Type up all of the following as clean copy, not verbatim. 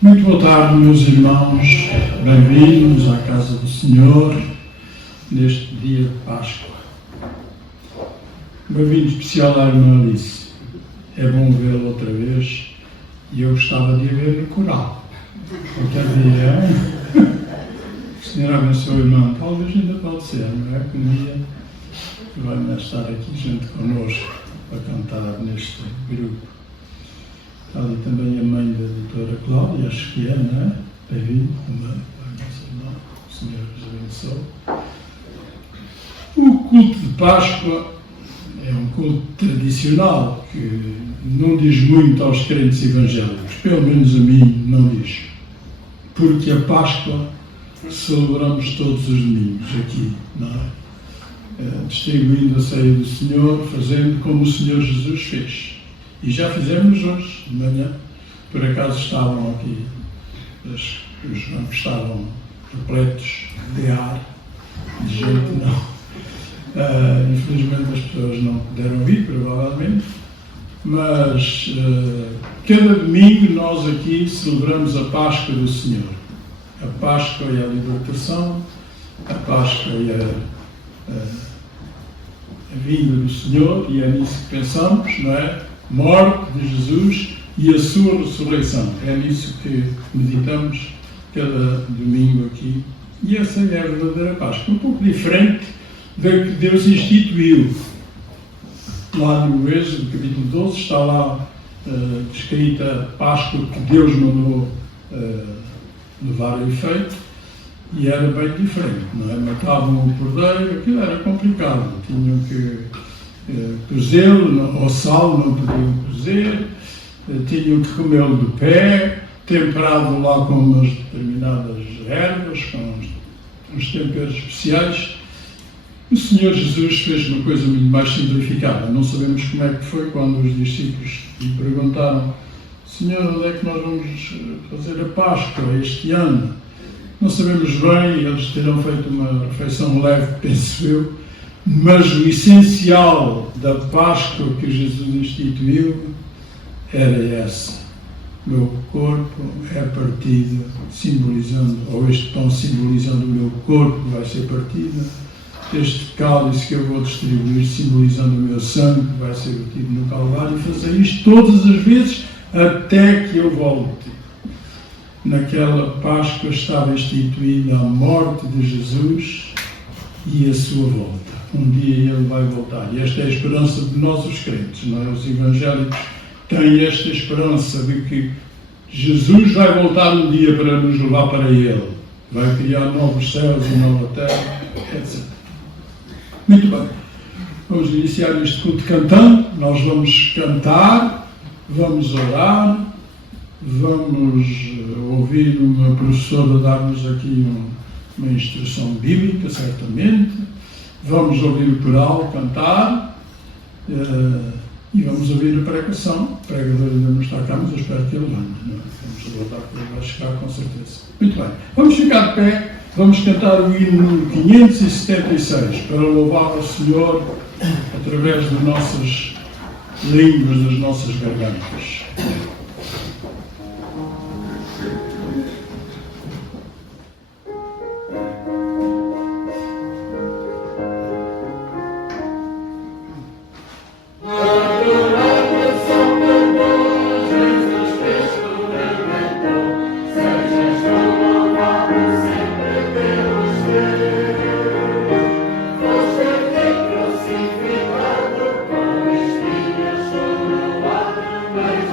Muito boa tarde, meus irmãos. Bem-vindos à casa do Senhor neste dia de Páscoa. Bem-vindo especial à irmã Alice. É bom vê-la outra vez e eu gostava de a ver no coral. Qualquer dia. O Senhor abençoe, irmão. Talvez ainda pode ser, não é? Que um dia vai estar aqui junto connosco para cantar neste grupo. Está ali também a mãe da doutora Cláudia, acho que é, não é? Bem-vindo também, o Senhor vos abençoe. O culto de Páscoa é um culto tradicional que não diz muito aos crentes evangélicos, pelo menos a mim não diz, porque a Páscoa celebramos todos os domingos aqui, não é? Distribuindo a ceia do Senhor, fazendo como o Senhor Jesus fez. E já fizemos hoje, de manhã, por acaso estavam aqui, os bancos estavam repletos de ar, de jeito não. Infelizmente as pessoas não puderam vir, provavelmente, mas cada domingo nós aqui celebramos a Páscoa do Senhor. A Páscoa é a libertação, a Páscoa é a vinda do Senhor, e é nisso que pensamos, não é? Morte de Jesus e a sua ressurreição. É nisso que meditamos cada domingo aqui. E essa é a verdadeira Páscoa. Um pouco diferente da que Deus instituiu. Lá no Êxodo, capítulo 12, está lá escrita a Páscoa que Deus mandou levar a efeito, e era bem diferente, não é? Matavam o cordeiro, aquilo era complicado, tinham que cozê-lo ao sal, não podiam cozer, tinham que comê-lo de pé, temperado lá com umas determinadas ervas, com uns temperos especiais. O Senhor Jesus fez uma coisa muito mais simplificada. Não sabemos como é que foi quando os discípulos lhe perguntaram: Senhor, onde é que nós vamos fazer a Páscoa este ano? Não sabemos bem, eles terão feito uma refeição leve, penso eu, mas o essencial da Páscoa que Jesus instituiu era essa. O meu corpo é partido, simbolizando, ou este pão simbolizando o meu corpo que vai ser partido, este cálice que eu vou distribuir simbolizando o meu sangue que vai ser vertido no Calvário, e fazer isto todas as vezes até que eu volte. Naquela Páscoa estava instituída a morte de Jesus e a sua volta. Um dia ele vai voltar. E esta é a esperança de nós, os crentes, não é? Os evangélicos têm esta esperança de que Jesus vai voltar um dia para nos levar para ele. Vai criar novos céus e nova terra, etc. Muito bem. Vamos iniciar este culto cantando. Nós vamos cantar, vamos orar, vamos ouvir uma professora dar-nos aqui uma instrução bíblica, certamente. Vamos ouvir o coral cantar e vamos ouvir a pregação. O pregador ainda não está cá, mas eu espero que ele venha. Vamos aguardar que ele vai chegar, com certeza. Muito bem. Vamos ficar de pé, vamos cantar o hino 576 para louvar o Senhor através das nossas línguas, das nossas gargantas. Crucificado com espinhos coroado, mas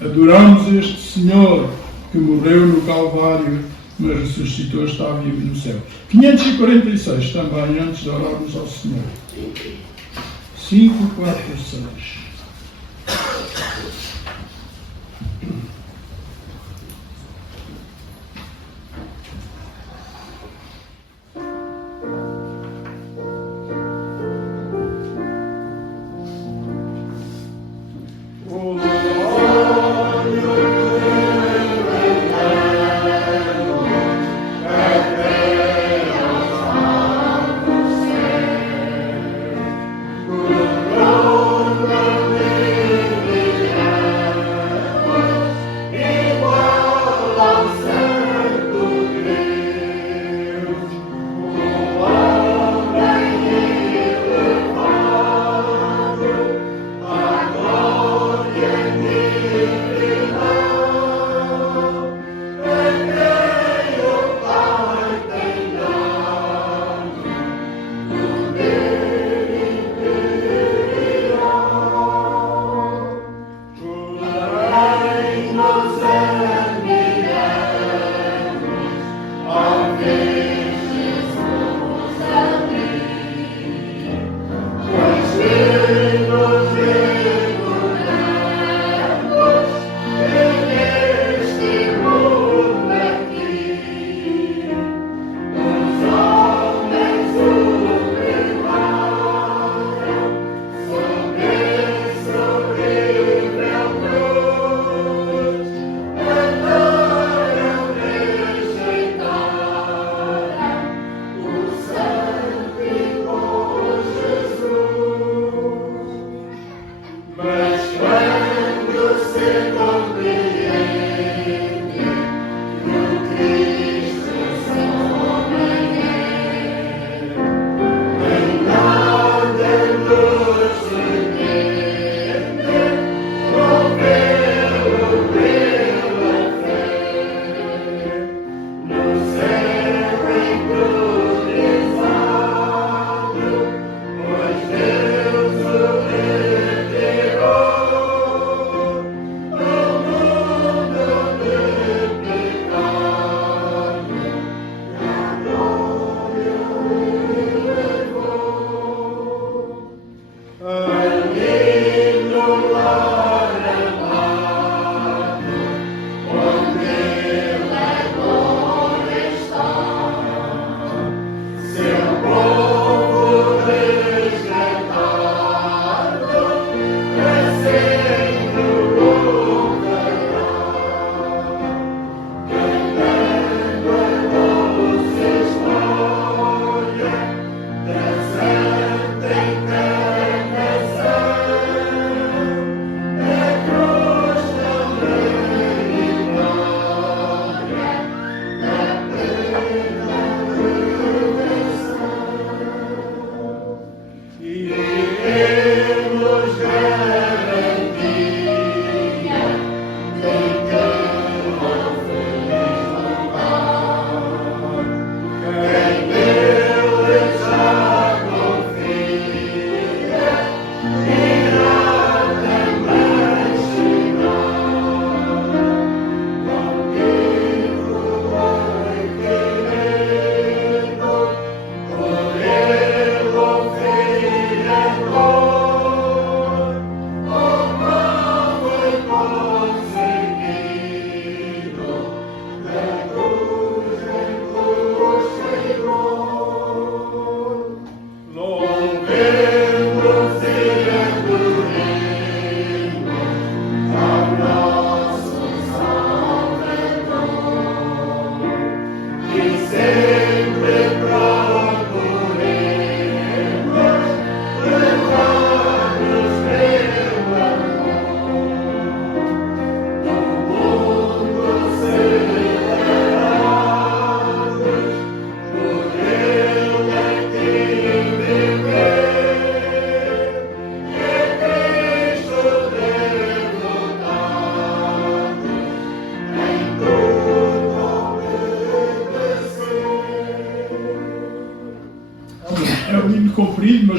Adoramos este Senhor que morreu no Calvário, mas ressuscitou, está vivo no céu. 546 também, antes de orarmos ao Senhor. 5, 4, 6.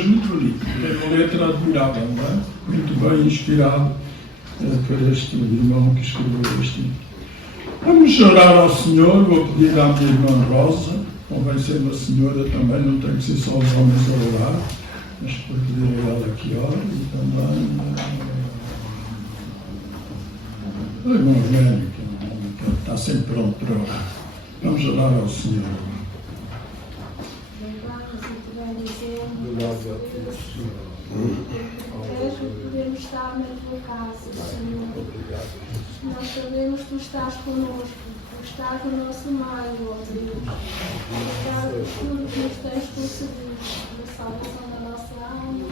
muito bonito, tem uma letra admirável, não é? Muito bem inspirado por este irmão que escreveu este livro. Vamos orar ao Senhor, vou pedir à minha irmã Rosa, convém ser uma senhora também, não tem que ser só os homens a orar, mas por pedir a ela que ore e também o irmão Eugênio, que está sempre pronto para orar. Vamos orar ao Senhor. Podemos estar na tua casa, Senhor. Nós sabemos que tu estás connosco, tu estás no nosso meio, ó Deus. Obrigado por tudo que nos tens concedido, pela salvação da nossa alma,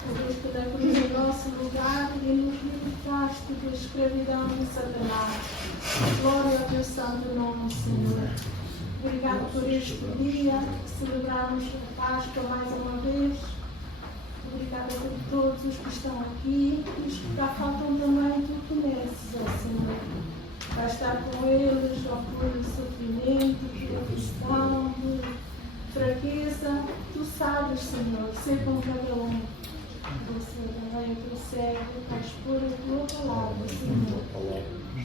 por Deus, pela cruz em nosso lugar e nos libertaste da escravidão de Satanás. Glória ao teu santo nome, Senhor. Obrigado por este dia que celebramos a Páscoa mais uma vez. Obrigada por todos os que estão aqui e os que cá faltam também, tu conheces, ó Senhor. Vai estar com eles, ó por sofrimento, de aflição, de fraqueza. Tu sabes, Senhor, ser com cada um. Você também o teu servo para expor a tua palavra, Senhor.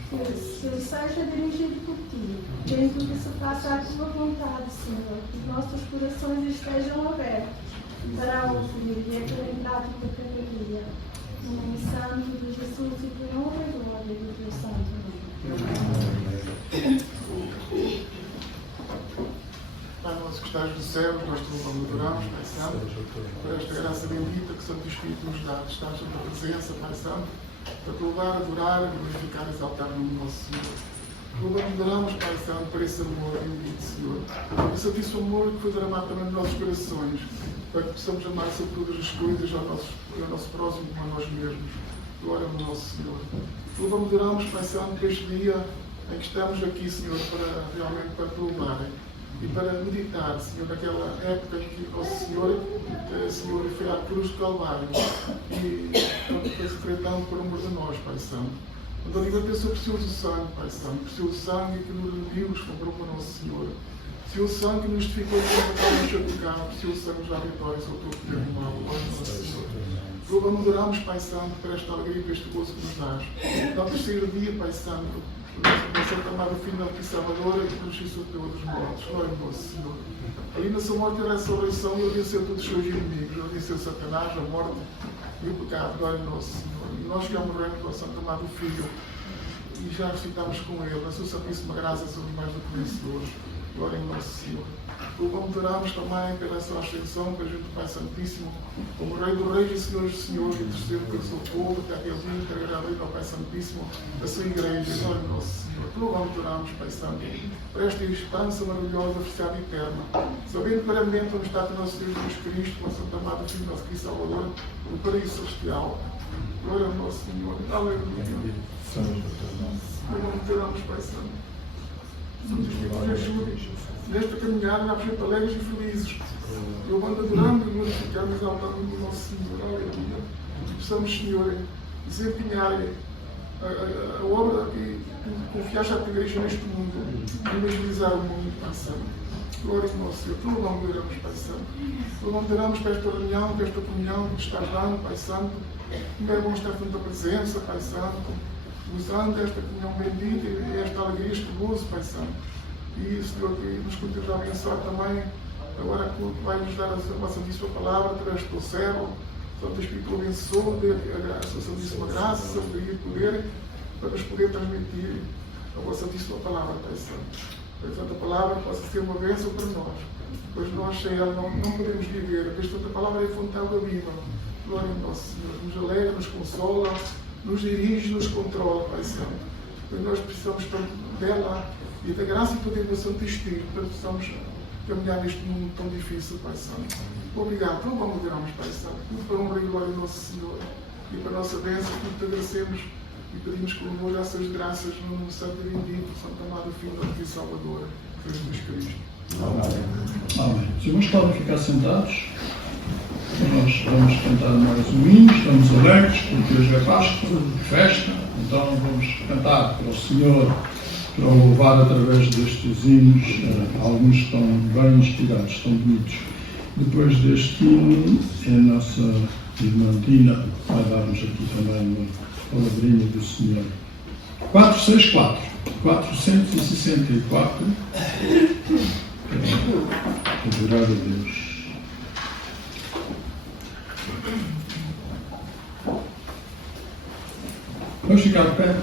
Que ele seja dirigido por ti, que em tudo se faça a tua vontade, Senhor. Que os nossos corações estejam abertos para ouvir e acreditar em cada dia. No nome santo de Jesus e por honra e glória do teu santo nome. Pai nosso que estás no céu, nós te adoramos, Pai Santo, por esta graça bendita que o Santo Espírito nos dá. Estás na tua presença, Pai Santo, para te louvar, adorar, glorificar e exaltar o nome do nosso Senhor. Adoramos, Pai Santo, por esse amor bendito, Senhor. Esse santíssimo amor que foi derramado também nos nossos corações, para que possamos amar sobre todas as coisas ao nosso próximo como a nós mesmos. Glória ao nosso Senhor. Adoramos, Pai Santo, por este dia em que estamos aqui, Senhor, para realmente para te louvar e para meditar, Senhor, naquela época em que o nosso Senhor foi à cruz do Calvário e foi sofrendo por amor de nós, Pai Santo. Então, liberta o seu precioso sangue, Pai Santo, precioso sangue que nos redimiu, nos comprou para o nosso Senhor. Precioso sangue que nos justificou para o seu pecado, precioso sangue nos dá vitória sobre o teu poder do mal, nosso Senhor. Louvamos, adoramos, Pai Santo, por esta alegria e por este gozo que nos dás. No terceiro dia, Pai Santo, o Senhor amado Filho da tua Salvadora e por justiça do dos mortos. Glória ao nosso Senhor. Ali na sua morte e ressurreição, ele venceu todos os seus inimigos, ele venceu Satanás, a morte e o pecado. Glória ao nosso Senhor. E nós que morremos com o Santo amado Filho e já ressuscitamos com ele, na sua santíssima graça sobre mais do que vencedores. Glória ao nosso Senhor. Louvamos, adoramos também pela sua ascensão, que junto do Pai Santíssimo, como Rei dos Reis e Senhores dos Senhores, intercedendo pelo seu povo, até aquele dia entregará ao Pai Santíssimo a sua igreja. Glória ao nosso Senhor. Louvamos, adoramos, Pai Santo, por esta esperança maravilhosa, felicidade eterna, sabendo claramente onde está o nosso Deus Jesus Cristo, nosso Santo amado Filho, nosso Cristo Salvador, no paraíso celestial. Glória ao nosso Senhor. Aleluia. Louvamos, adoramos, Pai Santo. Santo Espírito, nos ajude nesta caminhada, nós sempre alegres e felizes. Louvando, adorando e glorificando e exaltando o nosso Senhor. Aleluia. Que possamos, Senhor, desempenhar a obra que confiaste à tua igreja neste mundo e evangelizar o mundo, Pai Santo. Glória ao nosso Senhor. Tu louvamos, adoramos, Pai Santo. Louvamos, adoramos para esta reunião, para esta comunhão que estás dando, Pai Santo. Como é bom estar na tua presença, Pai Santo, usando esta comunhão bendita e esta alegria, este gozo, Pai Santo. E, Senhor, que nos continues a abençoar também, agora que vai nos dar a vossa santíssima palavra, através do teu servo. Santo Espírito abençoe, dê a sua santíssima graça, sabedoria e poder, para nos poder transmitir a vossa santíssima palavra, Pai Santo. Para que a Santa Palavra possa ser uma bênção para nós, pois nós sem ela não podemos viver, porque esta palavra é a fonte da água viva. Glória ao nosso Senhor, nos alegra, nos consola, nos dirige, nos controla, Pai Santo. Pois nós precisamos dela e da graça e poder do Santo Espírito, para que possamos caminhar neste mundo tão difícil, Pai Santo. Obrigado, não vamos adorarmos, Pai Santo, tudo para a honra e glória do nosso Senhor e para a nossa bênção, tudo te agradecemos e pedimos com louvor as suas graças no nome santo e bendito, Santo amado Filho da tua Salvadora, Jesus Cristo. Amém. Os irmãos podem ficar sentados. Nós vamos cantar mais um hino, estamos alegres, porque hoje é Páscoa, festa, então vamos cantar para o Senhor, para o louvar através destes hinos. Alguns estão bem inspirados, estão bonitos. Depois deste hino, a nossa irmã Dina vai dar-nos aqui também uma palavrinha do Senhor. 464, 464, adorar a Deus. Vamos ficar de pé.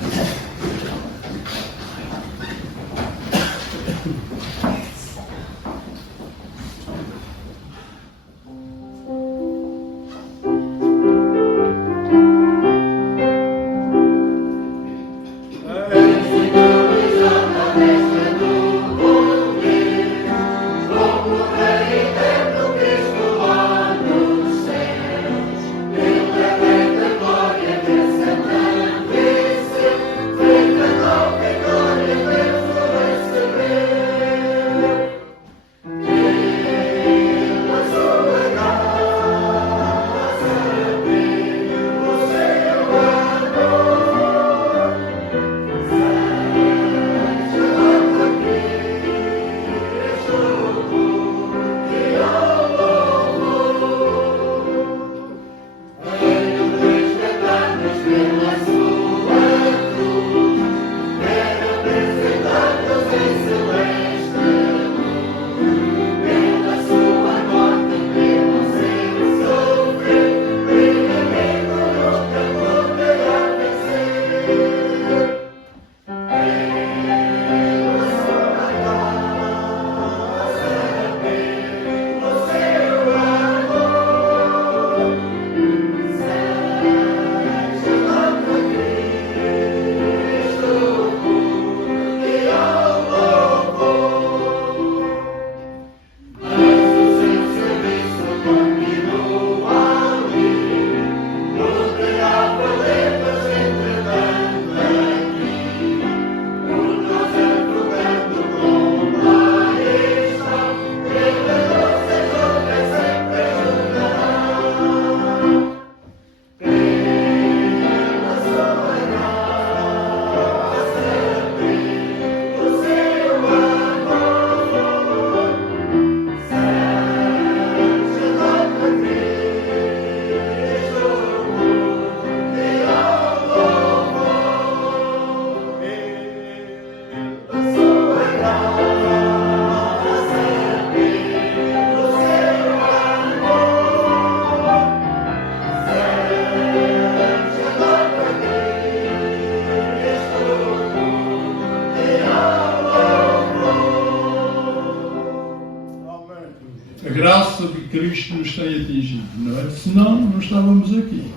Cristo nos tem atingido, não é? Senão não estávamos aqui.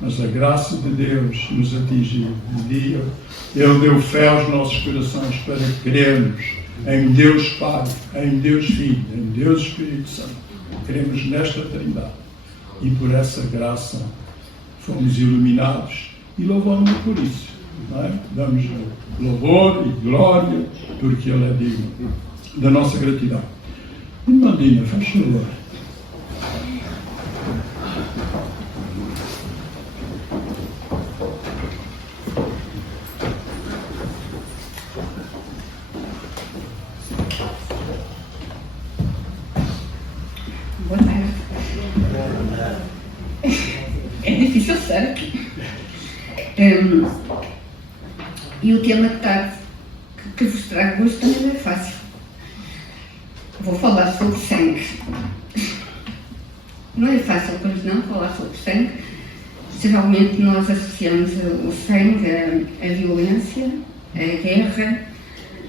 Mas a graça de Deus nos atingiu. Ele deu fé aos nossos corações para crermos em Deus Pai, em Deus Filho, em Deus Espírito Santo. Cremos nesta Trindade. E por essa graça fomos iluminados e louvamos-o por isso. Não é? Damos-lhe louvor e glória, porque Ele é digno da nossa gratidão. Irmã Dina, faz favor. Boa tarde. É difícil, certo? E o tema que vos trago hoje também não é fácil. Vou falar sobre sangue. Não é fácil, pois não, falar sobre sangue. Geralmente nós associamos o sangue à violência, à guerra,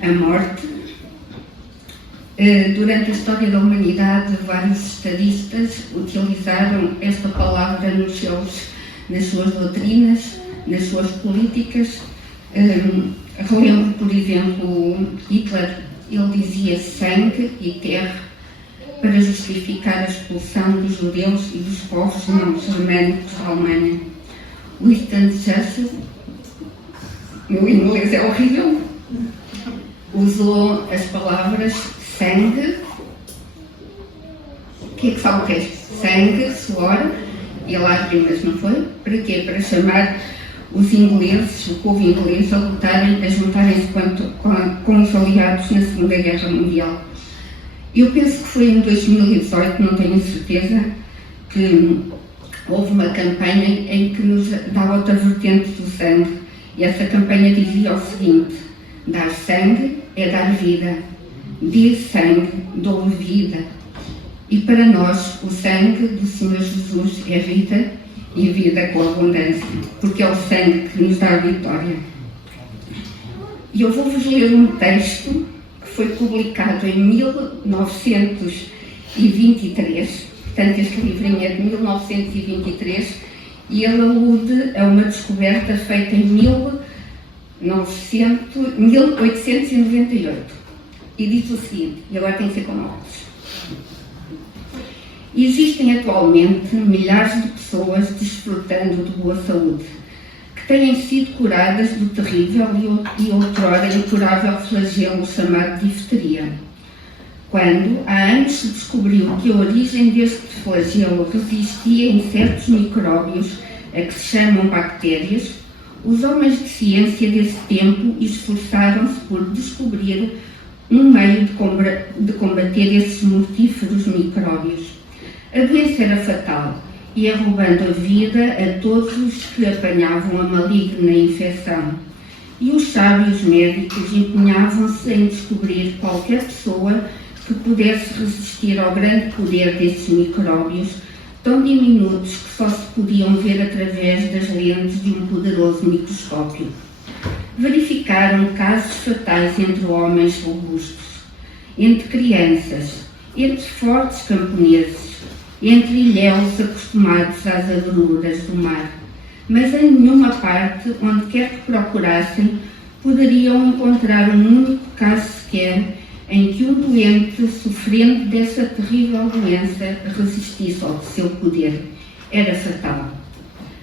à morte. Durante a história da humanidade, vários estadistas utilizaram esta palavra nas suas doutrinas, nas suas políticas. Relembro, por exemplo, Hitler. Ele dizia sangue e terra para justificar a expulsão dos judeus e dos povos não germânicos da Alemanha. Winston Churchill, meu inglês é horrível, usou as palavras sangue, o que é que fala o resto? Sangue, suor e lágrimas, não foi? Para quê? Para chamar os ingleses, o povo inglês, a juntarem-se com os aliados na Segunda Guerra Mundial. Eu penso que foi em 2018, não tenho certeza, que houve uma campanha em que nos dá outra vertente do sangue. E essa campanha dizia o seguinte: dar sangue é dar vida. Dê sangue, dou vida. E para nós, o sangue do Senhor Jesus é vida, e vida com abundância, porque é o sangue que nos dá a vitória. E eu vou-vos ler um texto que foi publicado em 1923, portanto este livrinho é de 1923, e ele alude a uma descoberta feita em 1898. E diz o seguinte, e agora tem que ser com óculos. Existem atualmente milhares de pessoas desfrutando de boa saúde, que têm sido curadas do terrível e outrora incurável flagelo chamado difteria. Quando, há anos, se descobriu que a origem deste flagelo resistia em certos micróbios, a que se chamam bactérias, os homens de ciência desse tempo esforçaram-se por descobrir um meio de combater esses mortíferos micróbios. A doença era fatal, ia roubando a vida a todos os que apanhavam a maligna infecção. E os sábios médicos empenhavam-se em descobrir qualquer pessoa que pudesse resistir ao grande poder desses micróbios, tão diminutos que só se podiam ver através das lentes de um poderoso microscópio. Verificaram casos fatais entre homens robustos, entre crianças, entre fortes camponeses, entre ilhéus acostumados às agruras do mar, mas em nenhuma parte, onde quer que procurassem, poderiam encontrar um único caso sequer em que um doente, sofrendo dessa terrível doença, resistisse ao seu poder. Era fatal.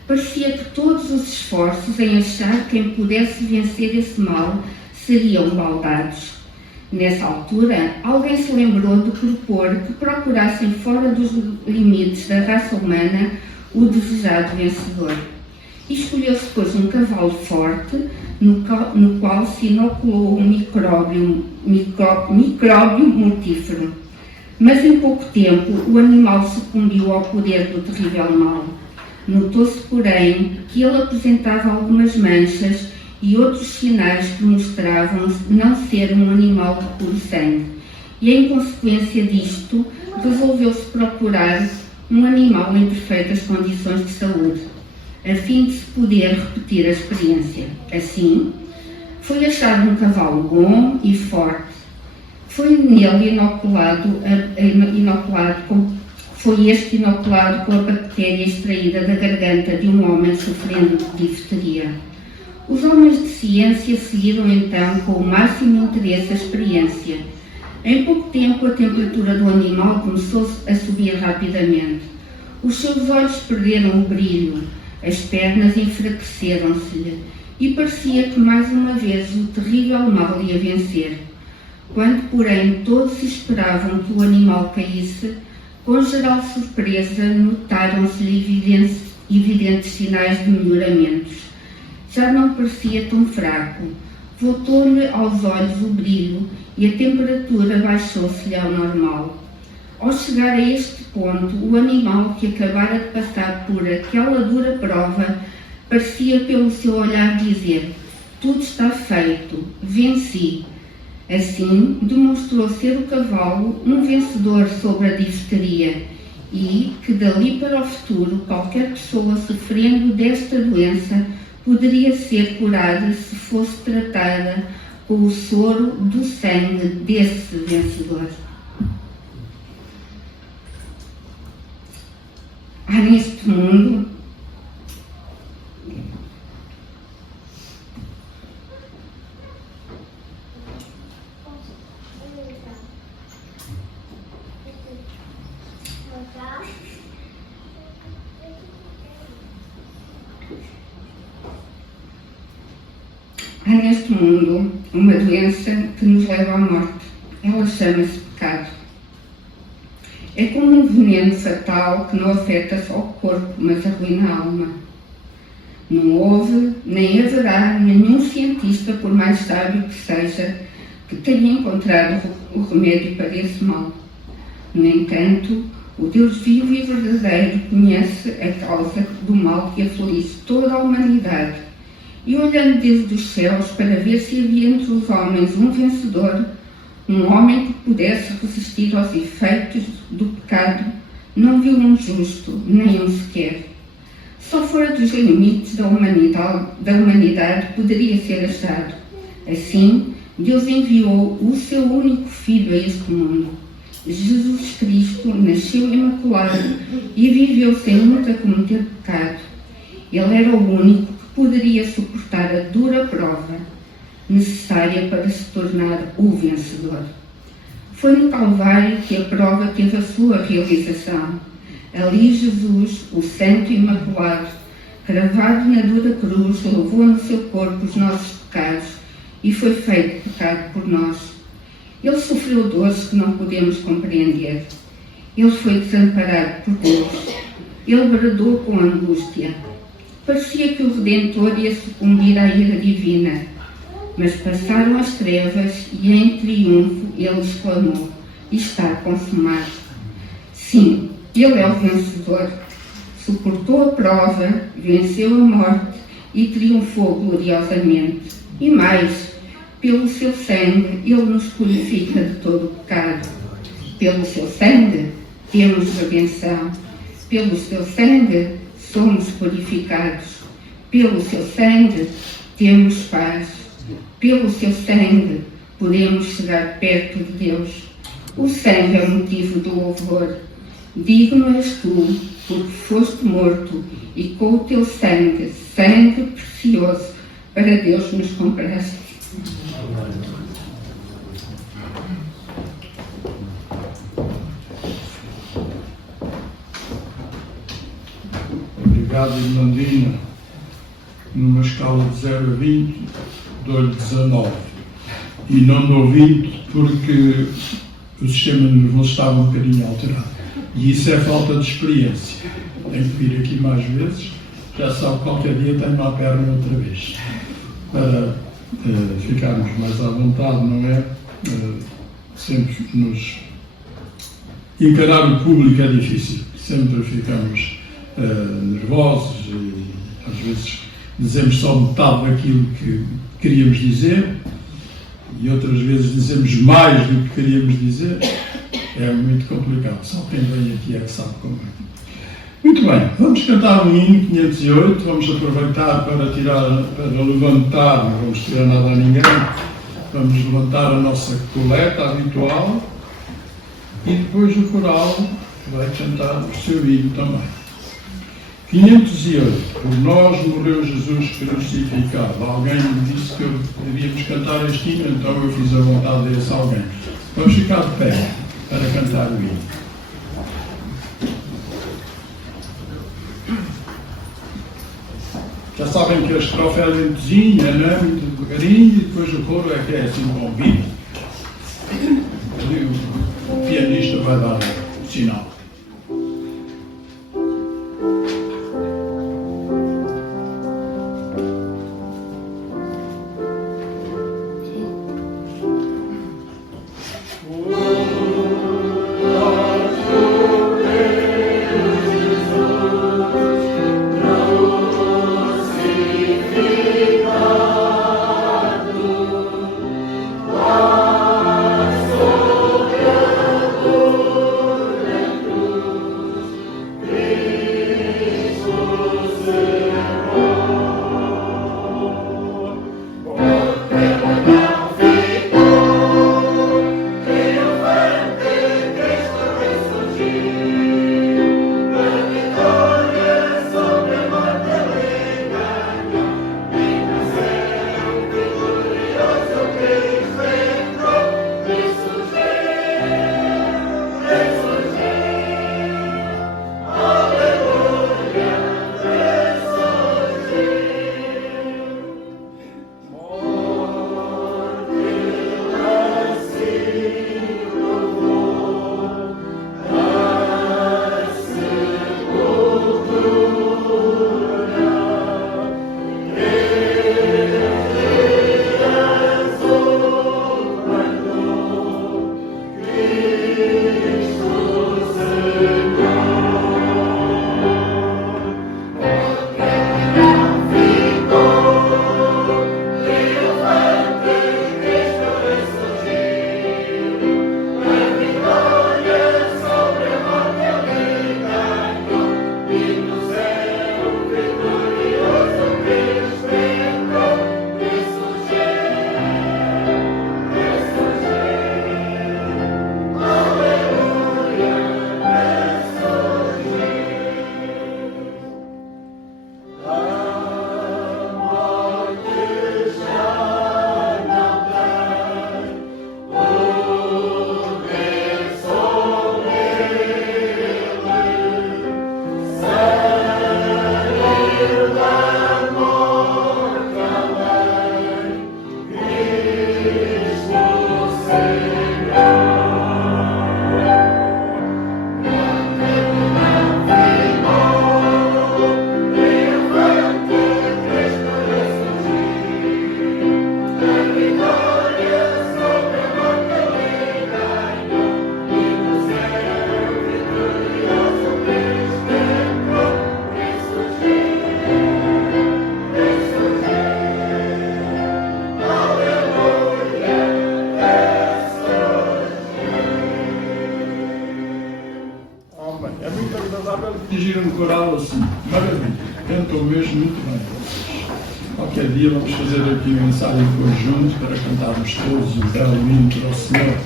Parecia que todos os esforços em achar quem pudesse vencer esse mal seriam baldados. Nessa altura, alguém se lembrou de propor que procurassem fora dos limites da raça humana o desejado vencedor. E escolheu-se, pois, um cavalo forte, no qual se inoculou um micróbio mortífero. Mas em pouco tempo o animal sucumbiu ao poder do terrível mal. Notou-se, porém, que ele apresentava algumas manchas e outros sinais que mostravam não ser um animal de puro sangue. E em consequência disto, resolveu-se procurar um animal em perfeitas condições de saúde, a fim de se poder repetir a experiência. Assim, foi achado um cavalo bom e forte. Foi nele inoculado com a bactéria extraída da garganta de um homem sofrendo de difteria. Os homens de ciência seguiram então com o máximo interesse a experiência. Em pouco tempo a temperatura do animal começou a subir rapidamente. Os seus olhos perderam o brilho, as pernas enfraqueceram-se-lhe e parecia que mais uma vez o terrível mal ia vencer. Quando, porém, todos esperavam que o animal caísse, com geral surpresa notaram-se-lhe evidentes sinais de melhoramentos. Já não parecia tão fraco, voltou-lhe aos olhos o brilho e a temperatura baixou-se-lhe ao normal. Ao chegar a este ponto, o animal que acabara de passar por aquela dura prova parecia pelo seu olhar dizer: tudo está feito, venci. Assim, demonstrou ser o cavalo um vencedor sobre a difteria e que dali para o futuro qualquer pessoa sofrendo desta doença poderia ser curada se fosse tratada com o soro do sangue desse vencedor. Há neste mundo uma doença que nos leva à morte. Ela chama-se pecado. É como um veneno fatal que não afeta só o corpo, mas arruína a alma. Não houve, nem haverá nenhum cientista, por mais sábio que seja, que tenha encontrado o remédio para esse mal. No entanto, o Deus vivo e verdadeiro conhece a causa do mal que aflige toda a humanidade. E olhando desde os céus para ver se havia entre os homens um vencedor, um homem que pudesse resistir aos efeitos do pecado, não viu um justo, nem um sequer. Só fora dos limites da humanidade poderia ser achado. Assim, Deus enviou o seu único Filho a este mundo. Jesus Cristo nasceu imaculado e viveu sem nunca cometer pecado. Ele era o único que poderia suportar a dura prova necessária para se tornar o vencedor. Foi no Calvário que a prova teve a sua realização. Ali Jesus, o Santo Imaculado, cravado na dura cruz, levou no seu corpo os nossos pecados e foi feito pecado por nós. Ele sofreu dores que não podemos compreender. Ele foi desamparado por Deus. Ele bradou com angústia. Parecia que o Redentor ia sucumbir à ira divina. Mas passaram as trevas e em triunfo ele exclamou: está consumado. Sim, ele é o vencedor. Suportou a prova, venceu a morte e triunfou gloriosamente. E mais, pelo seu sangue, ele nos purifica de todo o pecado. Pelo seu sangue, temos redenção. Pelo seu sangue, somos purificados. Pelo seu sangue, temos paz. Pelo seu sangue, podemos chegar perto de Deus. O sangue é motivo do louvor. Digno és tu, porque foste morto, e com o teu sangue, sangue precioso, para Deus nos compraste. Obrigado, Irmandina. Numa escala de 0 a 20, dou-lhe 19. E não dou 20 porque o sistema nervoso estava um bocadinho alterado. E isso é falta de experiência. Tem que vir aqui mais vezes. Já sabe, qualquer dia tenho a perna outra vez. Para ficarmos mais à vontade, não é? Sempre nos... Encarar o público é difícil. Sempre ficamos nervosos e às vezes dizemos só metade daquilo que queríamos dizer e outras vezes dizemos mais do que queríamos dizer. É muito complicado. Só quem vem aqui é que sabe como é. Muito bem, vamos cantar o hino 508, vamos aproveitar para levantar, não vamos tirar nada a ninguém, vamos levantar a nossa coleta habitual e depois o coral vai cantar o seu hino também. 508, por nós morreu Jesus crucificado. Alguém me disse que devíamos cantar este hino, então eu fiz a vontade desse alguém. Vamos ficar de pé para cantar o hino. Já sabem que a estrofe é lentezinha, né? Muito devagarinho, e depois o coro é que é assim com o beat. O pianista vai dar o sinal. maravilha. Cantam mesmo muito bem vocês. Qualquer dia vamos fazer aqui um ensaio em conjunto para cantarmos todos um belo hino para o Senhor.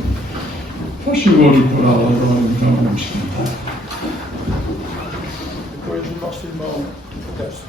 Faz favor o coral agora, então vamos cantar. Depois o nosso irmão Terço.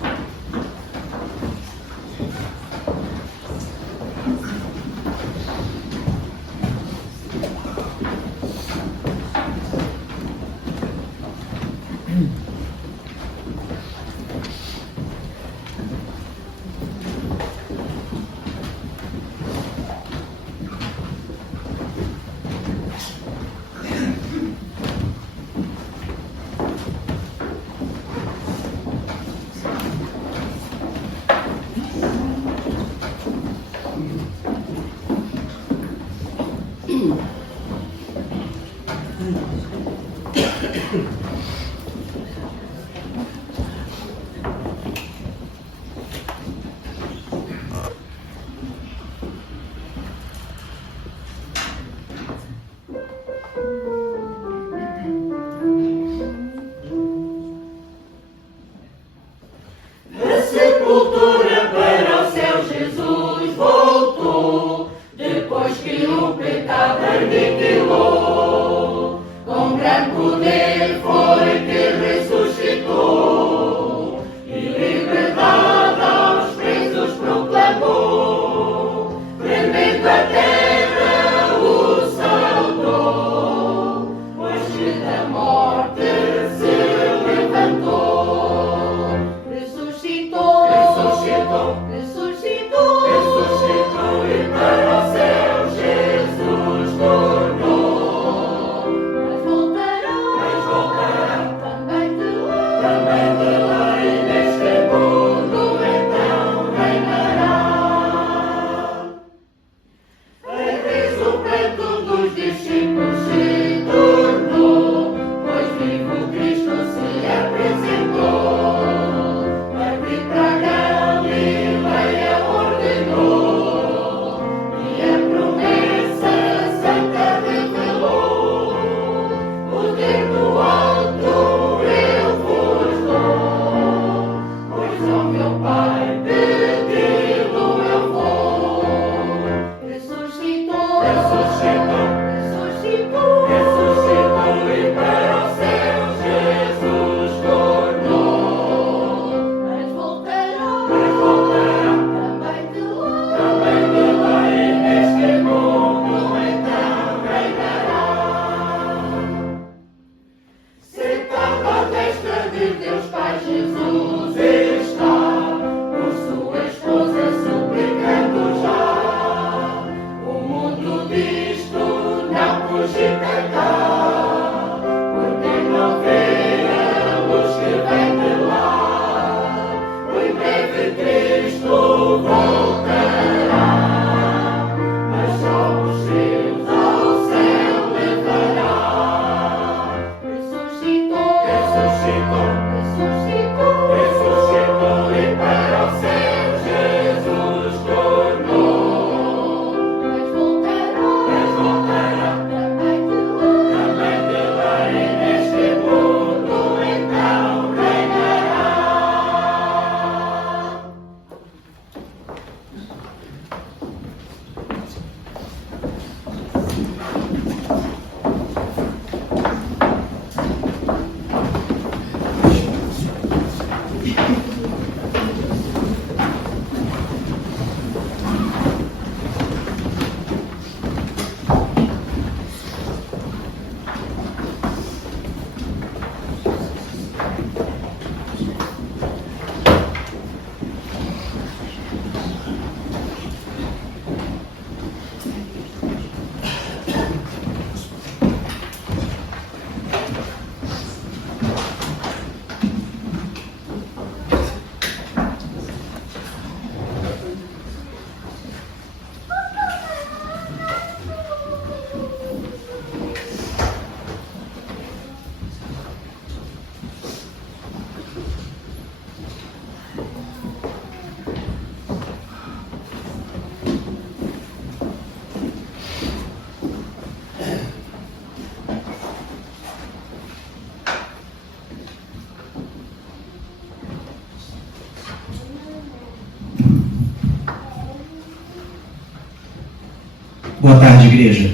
Boa tarde, igreja.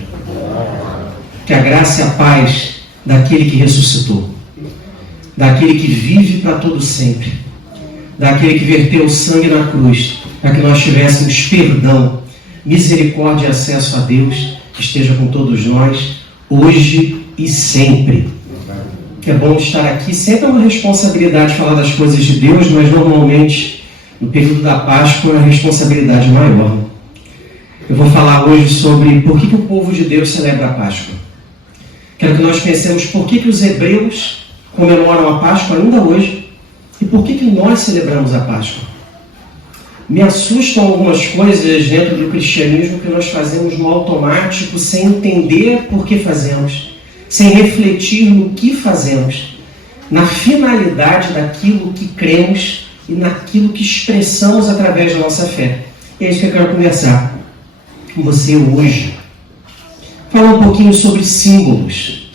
Que a graça e a paz daquele que ressuscitou, daquele que vive para todo sempre, daquele que verteu o sangue na cruz, para que nós tivéssemos perdão, misericórdia e acesso a Deus, que esteja com todos nós, hoje e sempre. É bom estar aqui, sempre é uma responsabilidade falar das coisas de Deus, mas normalmente, no período da Páscoa, é uma responsabilidade maior. Eu vou falar hoje sobre por que o povo de Deus celebra a Páscoa. Quero que nós pensemos por que os hebreus comemoram a Páscoa ainda hoje e por que nós celebramos a Páscoa. Me assustam algumas coisas dentro do cristianismo que nós fazemos no automático, sem entender por que fazemos, sem refletir no que fazemos, na finalidade daquilo que cremos e naquilo que expressamos através da nossa fé. É isso que eu quero conversar com você hoje. Falar um pouquinho sobre símbolos.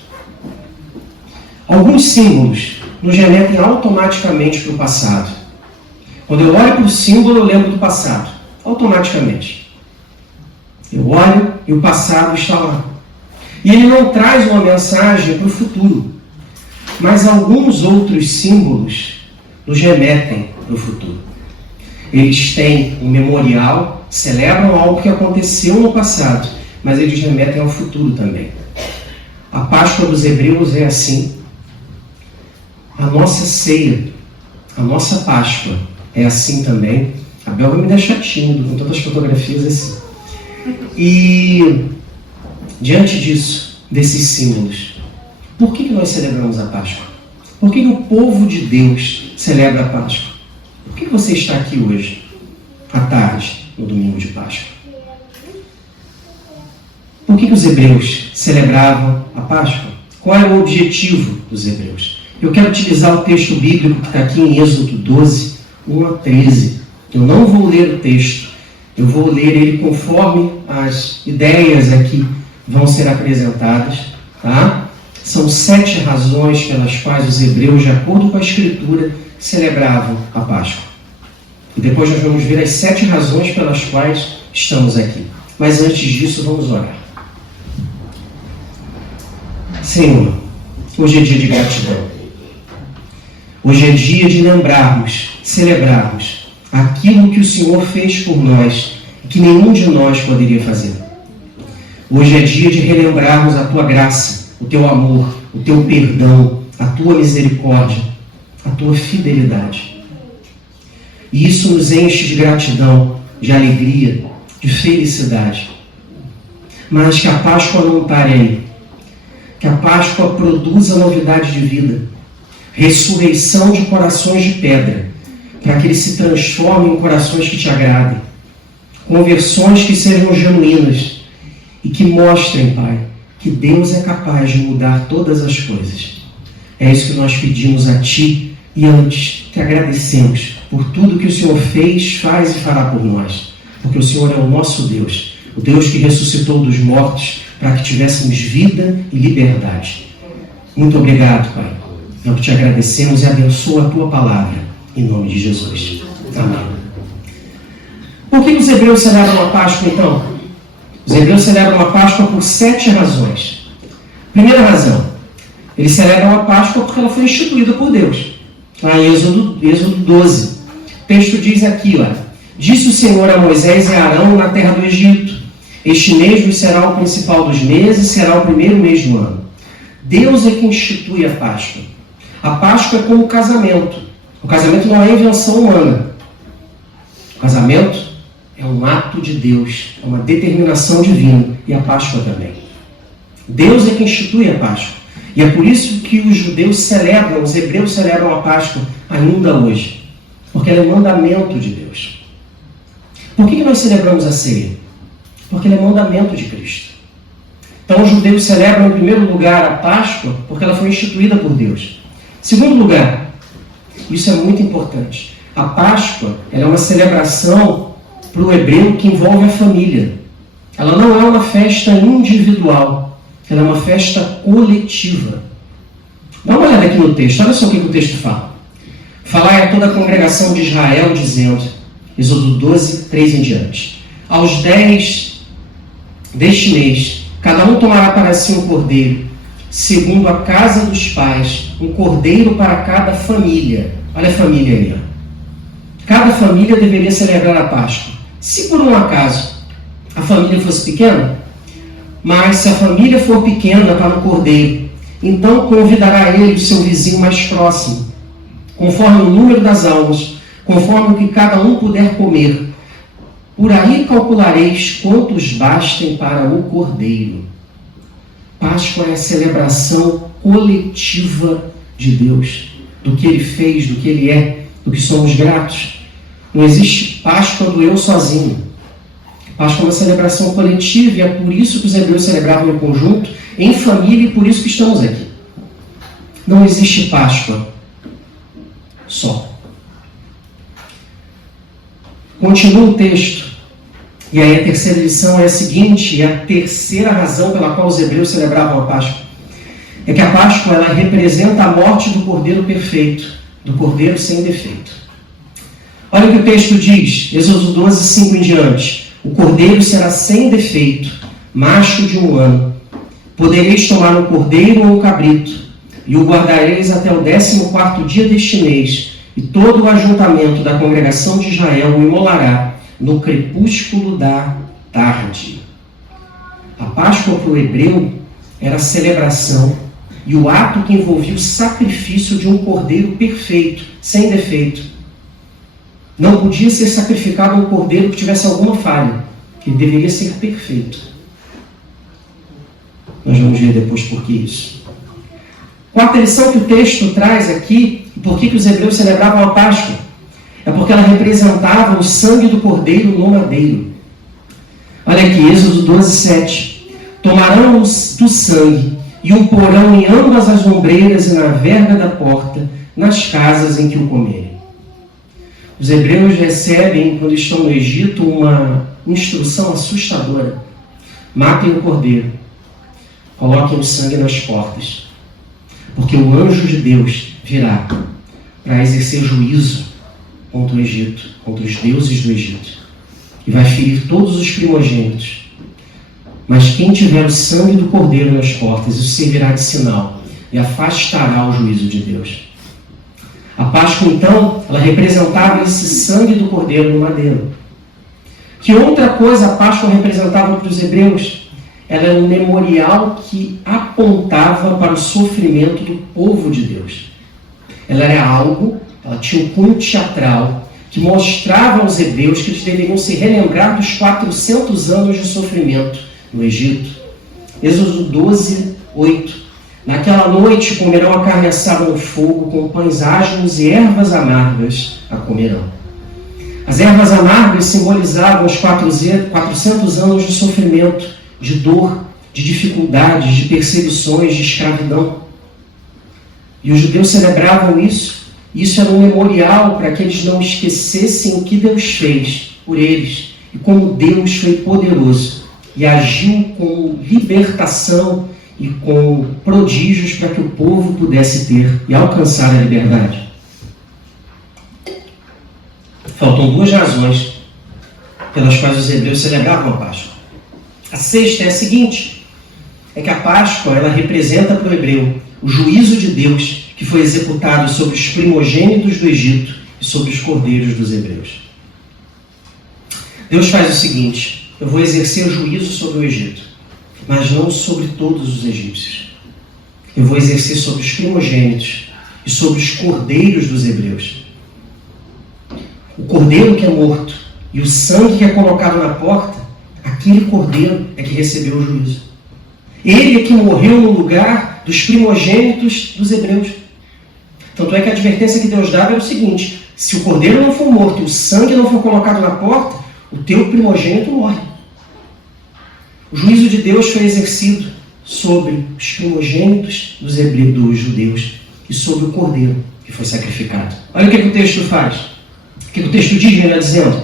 Alguns símbolos nos remetem automaticamente para o passado. Quando eu olho para o símbolo, eu lembro do passado. Automaticamente. Eu olho e o passado está lá. E ele não traz uma mensagem para o futuro. Mas alguns outros símbolos nos remetem para o futuro. Eles têm um memorial, celebram algo que aconteceu no passado, mas eles remetem ao futuro também. A Páscoa dos hebreus é assim. A nossa ceia, a nossa Páscoa é assim também. A Bel vai me deixar tímido com tantas fotografias assim. E diante disso, desses símbolos, por que nós celebramos a Páscoa? Por que o povo de Deus celebra a Páscoa? Por que você está aqui hoje, à tarde, no domingo de Páscoa? Por que os hebreus celebravam a Páscoa? Qual é o objetivo dos hebreus? Eu quero utilizar o texto bíblico que está aqui em Êxodo 12, 1 a 13. Eu não vou ler o texto, eu vou ler ele conforme as ideias aqui vão ser apresentadas, tá? São 7 razões pelas quais os hebreus, de acordo com a Escritura, celebravam a Páscoa. E depois nós vamos ver as 7 razões pelas quais estamos aqui. Mas antes disso, vamos orar. Senhor, hoje é dia de gratidão. Hoje é dia de lembrarmos, celebrarmos aquilo que o Senhor fez por nós e que nenhum de nós poderia fazer. Hoje é dia de relembrarmos a Tua graça, o Teu amor, o Teu perdão, a Tua misericórdia, a Tua fidelidade. E isso nos enche de gratidão, de alegria, de felicidade. Mas que a Páscoa não pare aí. Que a Páscoa produza novidade de vida, ressurreição de corações de pedra, para que eles se transformem em corações que Te agradem, conversões que sejam genuínas e que mostrem, Pai, que Deus é capaz de mudar todas as coisas. É isso que nós pedimos a Ti e antes Te agradecemos por tudo que o Senhor fez, faz e fará por nós, porque o Senhor é o nosso Deus, o Deus que ressuscitou dos mortos para que tivéssemos vida e liberdade. Muito obrigado, Pai. É o que Te agradecemos e abençoa a Tua palavra, em nome de Jesus. Amém. Por que os hebreus celebram a Páscoa, então? Os hebreus celebram a Páscoa por 7 razões. Primeira razão, eles celebram a Páscoa porque ela foi instituída por Deus. Lá em Êxodo 12. O texto diz aqui, ó, disse o Senhor a Moisés e a Arão na terra do Egito: este mês vos será o principal dos meses, será o primeiro mês do ano. Deus é que institui a Páscoa. A Páscoa é como o casamento. O casamento não é invenção humana. O casamento é um ato de Deus, é uma determinação divina, e a Páscoa também. Deus é que institui a Páscoa. E é por isso que os judeus celebram, os hebreus celebram a Páscoa ainda hoje. Porque ela é mandamento de Deus. Por que nós celebramos a ceia? Porque ela é mandamento de Cristo. Então os judeus celebram em primeiro lugar a Páscoa porque ela foi instituída por Deus. Segundo lugar, isso é muito importante, a Páscoa ela é uma celebração para o hebreu que envolve a família. Ela não é uma festa individual, ela é uma festa coletiva. Dá uma olhada aqui no texto, olha só o que o texto fala. Falai a toda a congregação de Israel, dizendo, Êxodo 12, 3 em diante. Aos 10 deste mês, cada um tomará para si um cordeiro, segundo a casa dos pais, um cordeiro para cada família. Olha a família aí, ó. Cada família deveria celebrar a Páscoa. Se por um acaso a família fosse pequena, mas se a família for pequena para o cordeiro, então convidará ele o seu vizinho mais próximo, conforme o número das almas, conforme o que cada um puder comer. Por aí calculareis quantos bastem para o cordeiro. Páscoa é a celebração coletiva de Deus, do que Ele fez, do que Ele é, do que somos gratos. Não existe Páscoa do eu sozinho. Páscoa é uma celebração coletiva e é por isso que os hebreus celebravam em conjunto, em família, e por isso que estamos aqui. Não existe Páscoa só. Continua o texto. E aí a terceira lição é a seguinte, e a terceira razão pela qual os hebreus celebravam a Páscoa, é que a Páscoa ela representa a morte do Cordeiro perfeito, do Cordeiro sem defeito. Olha o que o texto diz, Êxodo 12, 5 em diante. O Cordeiro será sem defeito, macho de 1 ano. Podereis tomar um cordeiro ou um cabrito, e o guardareis até o 14º dia deste mês, e todo o ajuntamento da congregação de Israel o imolará no crepúsculo da tarde. A Páscoa para o hebreu era a celebração e o ato que envolvia o sacrifício de um cordeiro perfeito, sem defeito. Não podia ser sacrificado um cordeiro que tivesse alguma falha, que deveria ser perfeito. Nós vamos ver depois por que isso. Quarta lição que o texto traz aqui, e por que os hebreus celebravam a Páscoa, é porque ela representava o sangue do cordeiro no madeiro. Olha aqui, Êxodo 12, 7. Tomarão do sangue e o porão em ambas as ombreiras e na verga da porta, nas casas em que o comerem. Os hebreus recebem, quando estão no Egito, uma instrução assustadora. Matem o cordeiro, coloquem o sangue nas portas, porque o anjo de Deus virá para exercer juízo contra o Egito, contra os deuses do Egito, e vai ferir todos os primogênitos. Mas quem tiver o sangue do cordeiro nas portas, isso servirá de sinal e afastará o juízo de Deus. A Páscoa, então, ela representava esse sangue do cordeiro no madeiro. Que outra coisa a Páscoa representava para os hebreus? Ela era um memorial que apontava para o sofrimento do povo de Deus. Ela era algo, ela tinha um cunho teatral, que mostrava aos hebreus que eles deveriam se relembrar dos 400 anos de sofrimento no Egito. Êxodo 12, 8. Naquela noite comerão a carne assada no fogo, com pães asmos e ervas amargas a comerão. As ervas amargas simbolizavam os 400 anos de sofrimento, de dor, de dificuldades, de perseguições, de escravidão. E os judeus celebravam isso. Isso era um memorial para que eles não esquecessem o que Deus fez por eles e como Deus foi poderoso e agiu com libertação e com prodígios para que o povo pudesse ter e alcançar a liberdade. Faltam 2 razões pelas quais os hebreus celebravam a Páscoa. A sexta é a seguinte, é que a Páscoa ela representa para o hebreu o juízo de Deus que foi executado sobre os primogênitos do Egito e sobre os cordeiros dos hebreus. Deus faz o seguinte, eu vou exercer juízo sobre o Egito, mas não sobre todos os egípcios. Eu vou exercer sobre os primogênitos e sobre os cordeiros dos hebreus. O cordeiro que é morto e o sangue que é colocado na porta, aquele cordeiro é que recebeu o juízo. Ele é que morreu no lugar dos primogênitos dos hebreus. Tanto é que a advertência que Deus dava era o seguinte, se o cordeiro não for morto e o sangue não for colocado na porta, o teu primogênito morre. O juízo de Deus foi exercido sobre os primogênitos dos hebreus, dos judeus, e sobre o cordeiro que foi sacrificado. Olha o que o texto faz. O que o texto diz, melhor dizendo.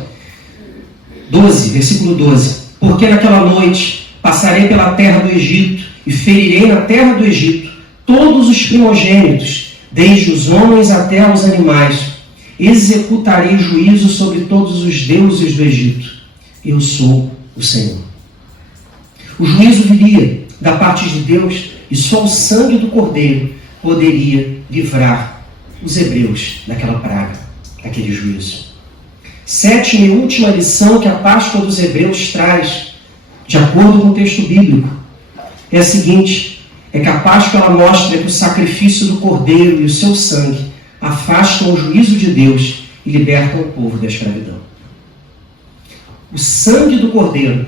12, versículo 12. Porque naquela noite passarei pela terra do Egito e ferirei na terra do Egito todos os primogênitos, desde os homens até os animais. Executarei juízo sobre todos os deuses do Egito. Eu sou o Senhor. O juízo viria da parte de Deus e só o sangue do Cordeiro poderia livrar os hebreus daquela praga, daquele juízo. Sétima e última lição que a Páscoa dos hebreus traz, de acordo com o texto bíblico, é a seguinte: é que a Páscoa ela mostra que o sacrifício do Cordeiro e o seu sangue afastam o juízo de Deus e libertam o povo da escravidão. O sangue do Cordeiro,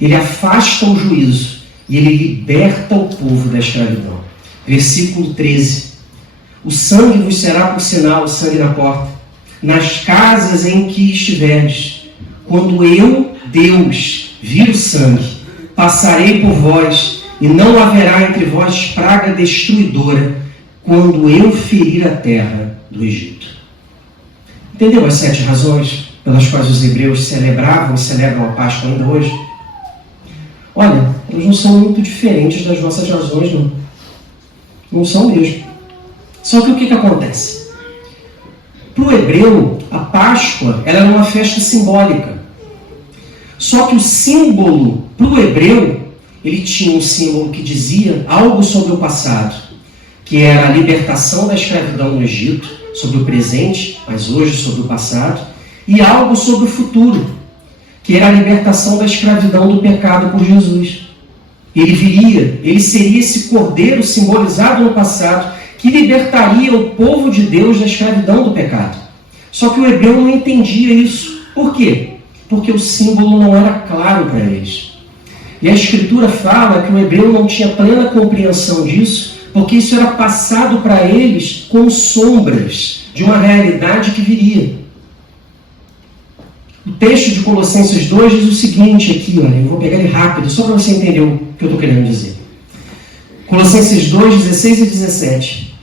ele afasta o juízo e ele liberta o povo da escravidão. Versículo 13. O sangue vos será por sinal, o sangue na porta, nas casas em que estiveres. Quando eu, Deus, vir o sangue, passarei por vós, e não haverá entre vós praga destruidora, quando eu ferir a terra do Egito. Entendeu as 7 razões pelas quais os hebreus celebravam e celebram a Páscoa ainda hoje? Olha, elas não são muito diferentes das nossas razões, não. Não são mesmo. Só que o que acontece? Para o hebreu, a Páscoa ela era uma festa simbólica. Só que o símbolo, para o hebreu, ele tinha um símbolo que dizia algo sobre o passado, que era a libertação da escravidão no Egito, sobre o presente, mas hoje sobre o passado, e algo sobre o futuro, que era a libertação da escravidão do pecado por Jesus. Ele viria, ele seria esse cordeiro simbolizado no passado, que libertaria o povo de Deus da escravidão do pecado. Só que o hebreu não entendia isso. Por quê? Porque o símbolo não era claro para eles. E a Escritura fala que o hebreu não tinha plena compreensão disso, porque isso era passado para eles com sombras de uma realidade que viria. O texto de Colossenses 2 diz o seguinte aqui, olha, eu vou pegar ele rápido, só para você entender o que eu estou querendo dizer. Colossenses 2, 16 e 17.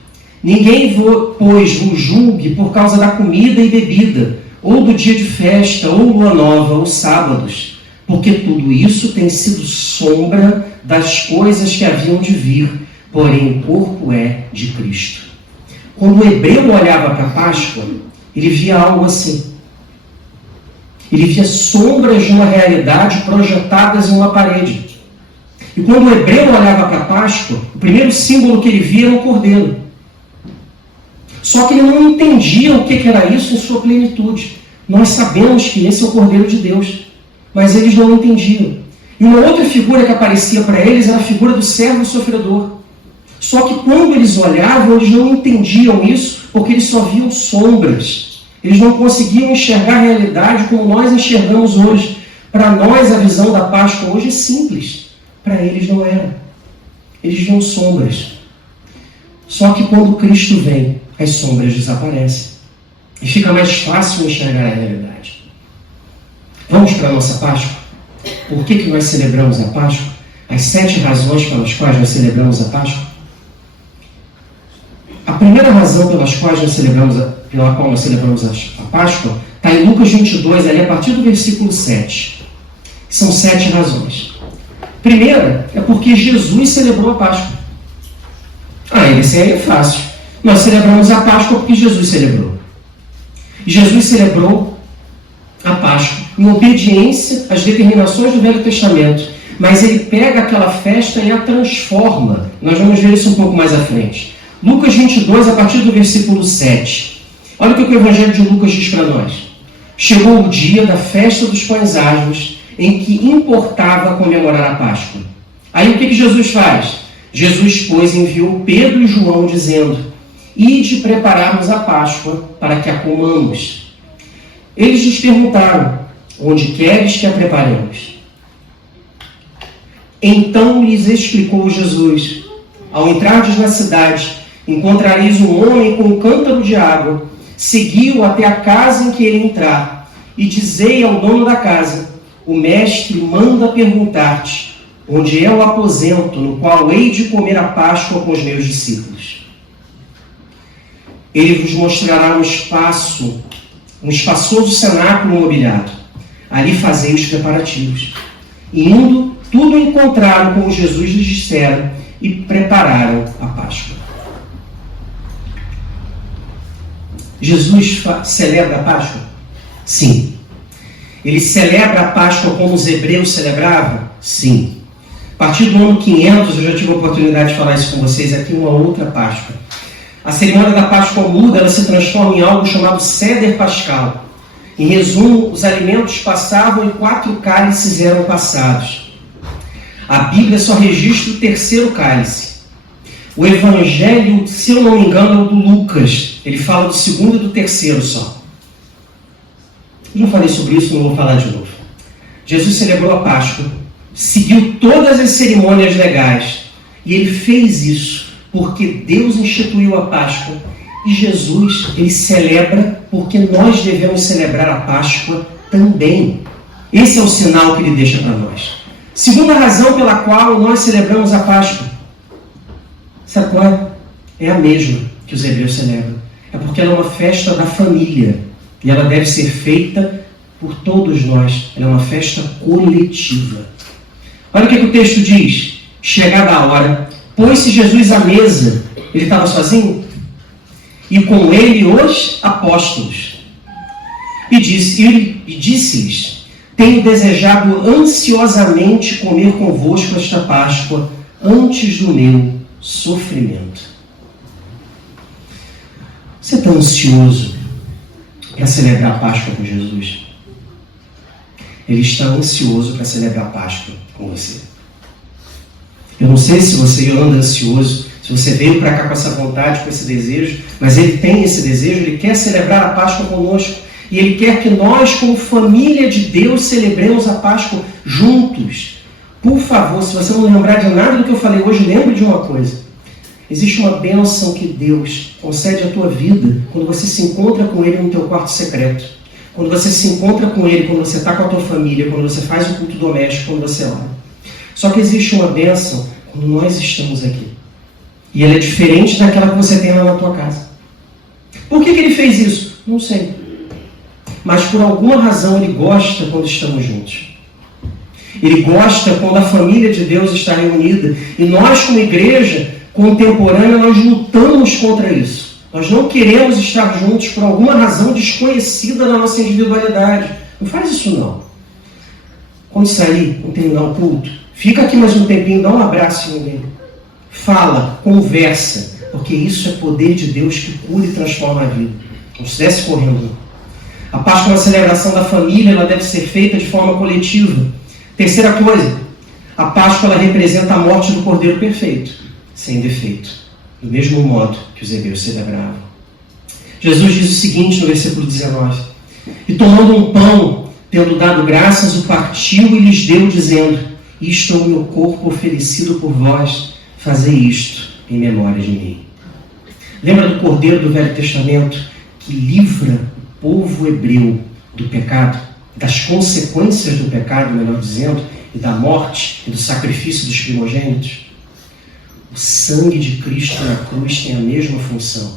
Ninguém, pois, vos julgue por causa da comida e bebida, ou do dia de festa, ou lua nova, ou sábados, porque tudo isso tem sido sombra das coisas que haviam de vir, porém o corpo é de Cristo. Quando o hebreu olhava para a Páscoa, ele via algo assim. Ele via sombras de uma realidade projetadas em uma parede. E quando o hebreu olhava para a Páscoa, o primeiro símbolo que ele via era o cordeiro. Só que ele não entendia o que era isso em sua plenitude. Nós sabemos que esse é o Cordeiro de Deus, mas eles não entendiam. E uma outra figura que aparecia para eles era a figura do servo sofredor. Só que quando eles olhavam, eles não entendiam isso, porque eles só viam sombras. Eles não conseguiam enxergar a realidade como nós enxergamos hoje. Para nós, a visão da Páscoa hoje é simples. Para eles não era. Eles viam sombras. Só que quando Cristo vem, as sombras desaparecem. E fica mais fácil enxergar a realidade. Vamos para a nossa Páscoa? Por que nós celebramos a Páscoa? As 7 razões pelas quais nós celebramos a Páscoa? A primeira razão pela qual nós celebramos a Páscoa está em Lucas 22, ali a partir do versículo 7. São 7 razões. Primeira é porque Jesus celebrou a Páscoa. Esse aí é fácil. Nós celebramos a Páscoa porque Jesus celebrou. E Jesus celebrou a Páscoa em obediência às determinações do Velho Testamento. Mas ele pega aquela festa e a transforma. Nós vamos ver isso um pouco mais à frente. Lucas 22, a partir do versículo 7. Olha o que o Evangelho de Lucas diz para nós. Chegou o dia da festa dos pães asmos, em que importava comemorar a Páscoa. Aí o que Jesus faz? Jesus, pois, enviou Pedro e João, dizendo: ide prepararmos a Páscoa para que a comamos. Eles lhes perguntaram: onde queres que a preparemos? Então lhes explicou Jesus: ao entrardes na cidade, encontrareis um homem com um cântaro de água. Segui-o até a casa em que ele entrar, e dizei ao dono da casa: o mestre manda perguntar-te onde é o aposento no qual hei de comer a Páscoa com os meus discípulos. Ele vos mostrará um espaçoso cenáculo mobiliado. Ali fazei os preparativos. Indo, tudo encontraram como Jesus lhes dissera e prepararam a Páscoa. Jesus celebra a Páscoa? Sim. Ele celebra a Páscoa como os hebreus celebravam? Sim. A partir do ano 500, eu já tive a oportunidade de falar isso com vocês aqui, uma outra Páscoa. A cerimônia da Páscoa muda, ela se transforma em algo chamado Seder Pascal. Em resumo, os alimentos passavam e 4 cálices eram passados. A Bíblia só registra o 3º cálice. O Evangelho, se eu não me engano, é o do Lucas. Ele fala do 2º e do 3º só. Eu já falei sobre isso, não vou falar de novo. Jesus celebrou a Páscoa, seguiu todas as cerimônias legais, e ele fez isso porque Deus instituiu a Páscoa, e Jesus, ele celebra porque nós devemos celebrar a Páscoa também. Esse é o sinal que ele deixa para nós. Segunda razão pela qual nós celebramos a Páscoa, sabe qual é? É a mesma que os hebreus celebram. É porque ela é uma festa da família, e ela deve ser feita por todos nós. Ela é uma festa coletiva. Olha o que o texto diz. Chegada a hora, pôs-se Jesus à mesa. Ele estava sozinho? E com ele os apóstolos. E disse-lhes: tenho desejado ansiosamente comer convosco esta Páscoa antes do meu sofrimento. Você está ansioso para celebrar a Páscoa com Jesus? Ele está ansioso para celebrar a Páscoa com você. Eu não sei se você anda ansioso, se você veio para cá com essa vontade, com esse desejo, mas ele tem esse desejo, ele quer celebrar a Páscoa conosco. E ele quer que nós, como família de Deus, celebremos a Páscoa juntos. Por favor, se você não lembrar de nada do que eu falei hoje, lembre de uma coisa. Existe uma bênção que Deus concede à tua vida quando você se encontra com Ele no teu quarto secreto. Quando você se encontra com Ele, quando você está com a tua família, quando você faz o culto doméstico, quando você ora. Só que existe uma bênção quando nós estamos aqui. E ela é diferente daquela que você tem lá na tua casa. Por que ele fez isso? Não sei. Mas por alguma razão ele gosta quando estamos juntos. Ele gosta quando a família de Deus está reunida. E nós, como igreja contemporânea, nós lutamos contra isso. Nós não queremos estar juntos por alguma razão desconhecida da nossa individualidade. Não faz isso não. Quando sair, quando terminar o culto, fica aqui mais um tempinho, dá um abraço em alguém. Fala, conversa, porque isso é poder de Deus que cura e transforma a vida. Não se desce correndo. A Páscoa é uma celebração da família, ela deve ser feita de forma coletiva. Terceira coisa, a Páscoa ela representa a morte do Cordeiro perfeito, sem defeito, do mesmo modo que os hebreus celebravam. Jesus diz o seguinte no versículo 19: e tomando um pão, tendo dado graças, o partiu e lhes deu, dizendo: isto é o meu corpo oferecido por vós, fazei isto em memória de mim. Lembra do Cordeiro do Velho Testamento que livra o povo hebreu do pecado, das consequências do pecado, melhor dizendo, e da morte e do sacrifício dos primogênitos? O sangue de Cristo na cruz tem a mesma função.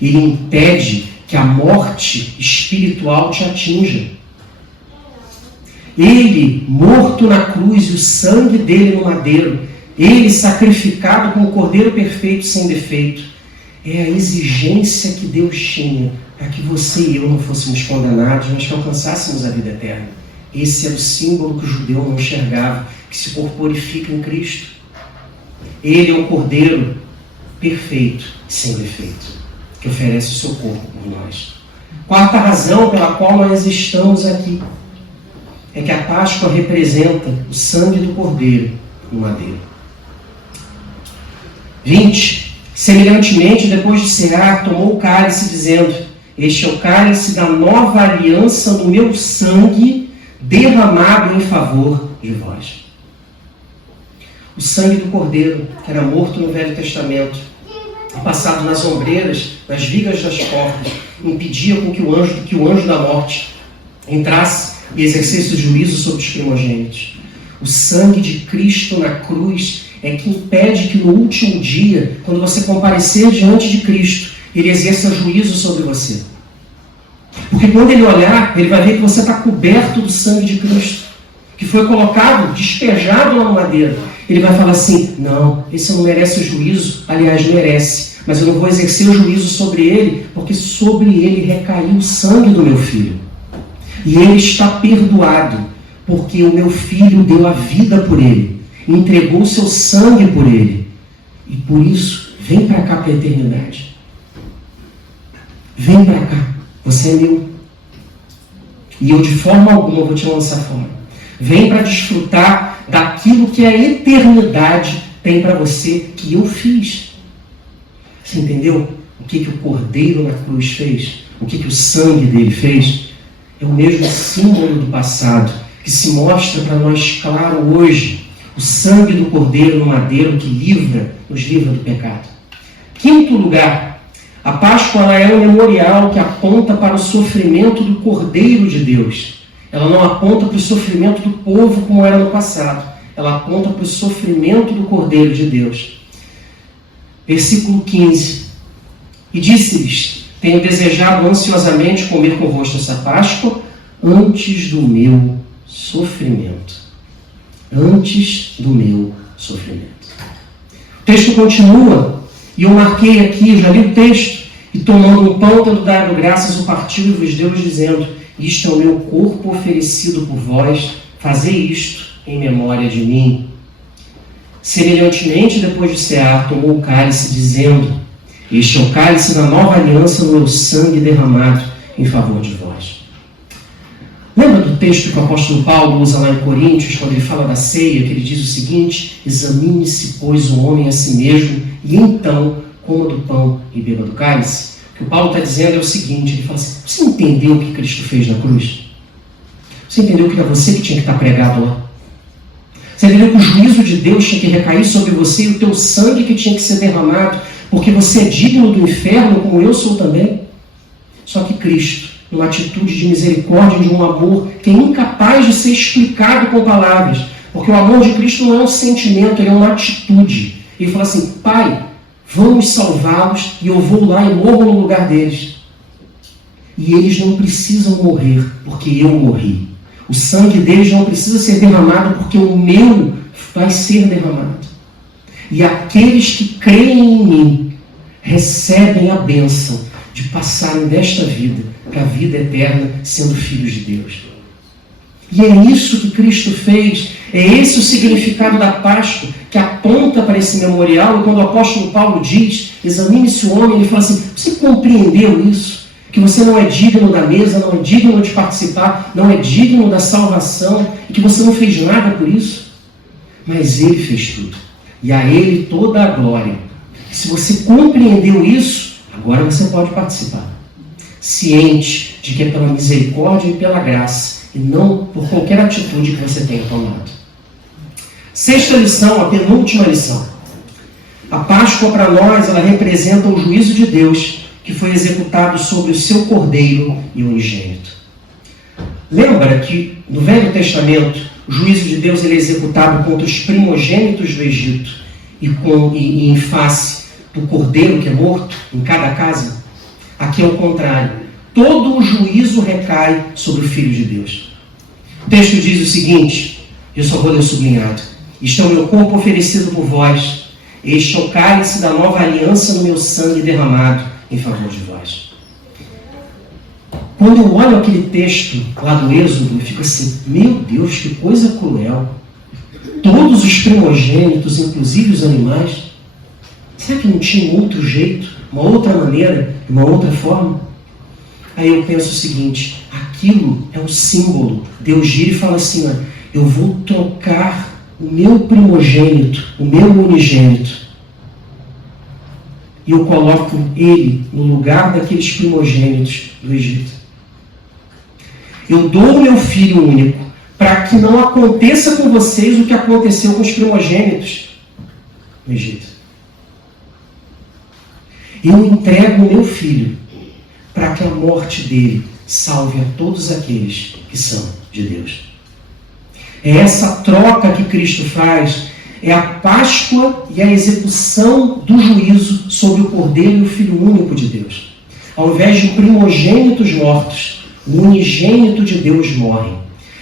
Ele impede que a morte espiritual te atinja. Ele, morto na cruz, e o sangue dele no madeiro, ele sacrificado como Cordeiro perfeito, sem defeito, é a exigência que Deus tinha para que você e eu não fôssemos condenados, mas que alcançássemos a vida eterna. Esse é o símbolo que o judeu não enxergava, que se corporifica em Cristo. Ele é o Cordeiro perfeito, sem defeito, que oferece o seu corpo por nós. Quarta razão pela qual nós estamos aqui é que a Páscoa representa o sangue do Cordeiro no madeiro. 20. Semelhantemente, depois de cear, tomou o cálice, dizendo: este é o cálice da nova aliança no meu sangue, derramado em favor de vós. O sangue do Cordeiro, que era morto no Velho Testamento, passado nas ombreiras, nas vigas das portas, impedia com que o anjo da morte entrasse e exercesse o juízo sobre os primogênitos. O sangue de Cristo na cruz é que impede que no último dia, quando você comparecer diante de Cristo, ele exerça juízo sobre você. Porque quando ele olhar, ele vai ver que você está coberto do sangue de Cristo, que foi colocado, despejado lá no madeiro. Ele vai falar assim: não, esse não merece o juízo, aliás, merece, mas eu não vou exercer o juízo sobre ele, porque sobre ele recaiu o sangue do meu filho. E ele está perdoado, porque o meu filho deu a vida por ele. entregou o seu sangue por ele. E por isso, vem para cá para a eternidade. Vem para cá. Você é meu. E eu de forma alguma vou te lançar fora. Vem para desfrutar daquilo que a eternidade tem para você, que eu fiz. Você entendeu? O que o Cordeiro na cruz fez? O que o sangue dele fez? É o mesmo símbolo do passado, que se mostra para nós claro hoje. O sangue do Cordeiro no madeiro que nos livra do pecado. Quinto lugar, a Páscoa ela é um memorial que aponta para o sofrimento do Cordeiro de Deus. Ela não aponta para o sofrimento do povo como era no passado. Ela aponta para o sofrimento do Cordeiro de Deus. Versículo 15. E disse-lhes: tenho desejado ansiosamente comer convosco essa Páscoa antes do meu sofrimento. Antes do meu sofrimento. O texto continua, e eu marquei aqui, eu já li o texto, e tomando um pão, tendo dado graças, o partiu e vos deu, dizendo: isto é o meu corpo oferecido por vós, fazei isto em memória de mim. Semelhantemente, depois de cear, tomou o cálice, dizendo: este é o cálice da nova aliança no meu sangue derramado em favor de vós. Lembra do texto que o apóstolo Paulo usa lá em Coríntios, quando ele fala da ceia, que ele diz o seguinte: examine-se, pois, o homem a si mesmo, e então coma do pão e beba do cálice? O que o Paulo está dizendo é o seguinte, ele fala assim: você entendeu o que Cristo fez na cruz? Você entendeu que era você que tinha que estar pregado lá? Você entendeu que o juízo de Deus tinha que recair sobre você e o teu sangue que tinha que ser derramado, porque você é digno do inferno, como eu sou também? Só que Cristo, numa atitude de misericórdia, de um amor que é incapaz de ser explicado com palavras, porque o amor de Cristo não é um sentimento, ele é uma atitude. Ele fala assim: Pai, vamos salvá-los e eu vou lá e morro no lugar deles. E eles não precisam morrer, porque eu morri. O sangue deles não precisa ser derramado, porque o meu vai ser derramado. E aqueles que creem em mim recebem a bênção de passarem desta vida para a vida eterna, sendo filhos de Deus. E é isso que Cristo fez. É esse o significado da Páscoa, que aponta para esse memorial. E quando o apóstolo Paulo diz: examine-se o homem, ele fala assim: você compreendeu isso? Que você não é digno da mesa, não é digno de participar, não é digno da salvação, e que você não fez nada por isso? Mas ele fez tudo. E a ele toda a glória. Se você compreendeu isso, agora você pode participar. Ciente de que é pela misericórdia e pela graça, e não por qualquer atitude que você tenha tomado. Sexta lição, a penúltima lição. A Páscoa para nós, ela representa o juízo de Deus que foi executado sobre o seu Cordeiro e unigênito. Lembra que no Velho Testamento o juízo de Deus ele é executado contra os primogênitos do Egito e em face do Cordeiro que é morto em cada casa? Aqui é o contrário. Todo o juízo recai sobre o Filho de Deus. O texto diz o seguinte, eu só vou ler sublinhado: isto é o meu corpo oferecido por vós, este é o cálice da nova aliança no meu sangue derramado em favor de vós. Quando eu olho aquele texto lá do Êxodo, eu fico assim: meu Deus, que coisa cruel. Todos os primogênitos, inclusive os animais. Será que não tinha um outro jeito, uma outra maneira, uma outra forma? Aí eu penso o seguinte: aquilo é um símbolo. Deus gira e fala assim: eu vou trocar o meu primogênito, o meu unigênito, e eu coloco ele no lugar daqueles primogênitos do Egito. Eu dou o meu filho único para que não aconteça com vocês o que aconteceu com os primogênitos no Egito. Eu entrego o meu filho para que a morte dele salve a todos aqueles que são de Deus. É essa troca que Cristo faz. É a Páscoa e a execução do juízo sobre o Cordeiro e o Filho único de Deus. Ao invés de primogênitos mortos, o unigênito de Deus morre.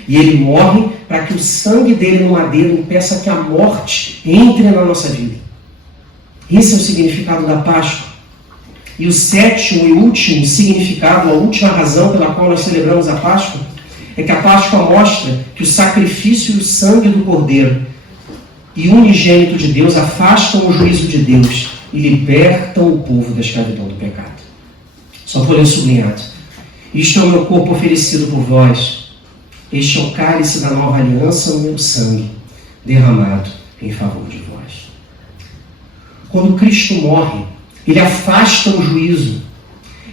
E ele morre para que o sangue dele no madeiro impeça que a morte entre na nossa vida. Esse é o significado da Páscoa. E o sétimo e último significado, a última razão pela qual nós celebramos a Páscoa, é que a Páscoa mostra que o sacrifício e o sangue do Cordeiro e unigênito de Deus afastam o juízo de Deus e libertam o povo da escravidão do pecado. Só vou ler o sublinhado. Isto é o meu corpo oferecido por vós. Este é o cálice da nova aliança, o meu sangue, derramado em favor de vós. Quando Cristo morre, Ele afasta o juízo.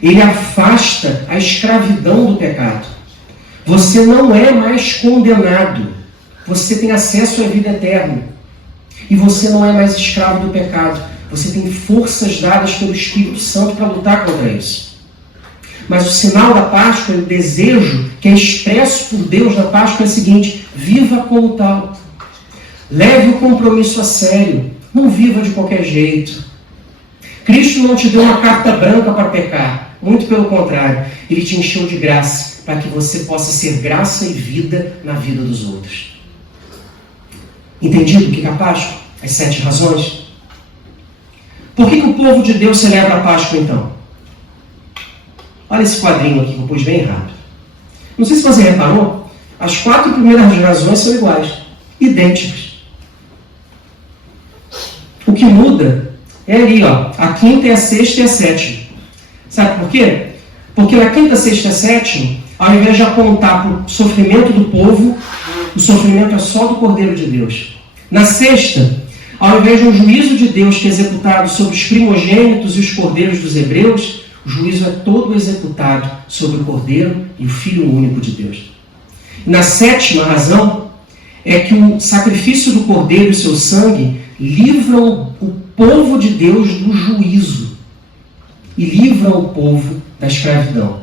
Ele afasta a escravidão do pecado. Você não é mais condenado. Você tem acesso à vida eterna. E você não é mais escravo do pecado. Você tem forças dadas pelo Espírito Santo para lutar contra isso. Mas o sinal da Páscoa, o desejo que é expresso por Deus na Páscoa é o seguinte: viva como tal. Leve o compromisso a sério. Não viva de qualquer jeito. Cristo não te deu uma carta branca para pecar. Muito pelo contrário. Ele te encheu de graça para que você possa ser graça e vida na vida dos outros. Entendido o que é a Páscoa? As 7 razões? Por que o povo de Deus celebra a Páscoa então? Olha esse quadrinho aqui que eu pus bem rápido. Não sei se você reparou, as 4 primeiras razões são iguais, idênticas. O que muda é ali, ó, a quinta, a sexta e a sétima. Sabe por quê? Porque na quinta, sexta e a sétima, ao invés de apontar para o sofrimento do povo, o sofrimento é só do Cordeiro de Deus. Na sexta, ao invés de um juízo de Deus que é executado sobre os primogênitos e os cordeiros dos hebreus, o juízo é todo executado sobre o Cordeiro e o Filho único de Deus. E na sétima razão é que o sacrifício do Cordeiro e o seu sangue livram o povo de Deus do juízo e livram o povo da escravidão.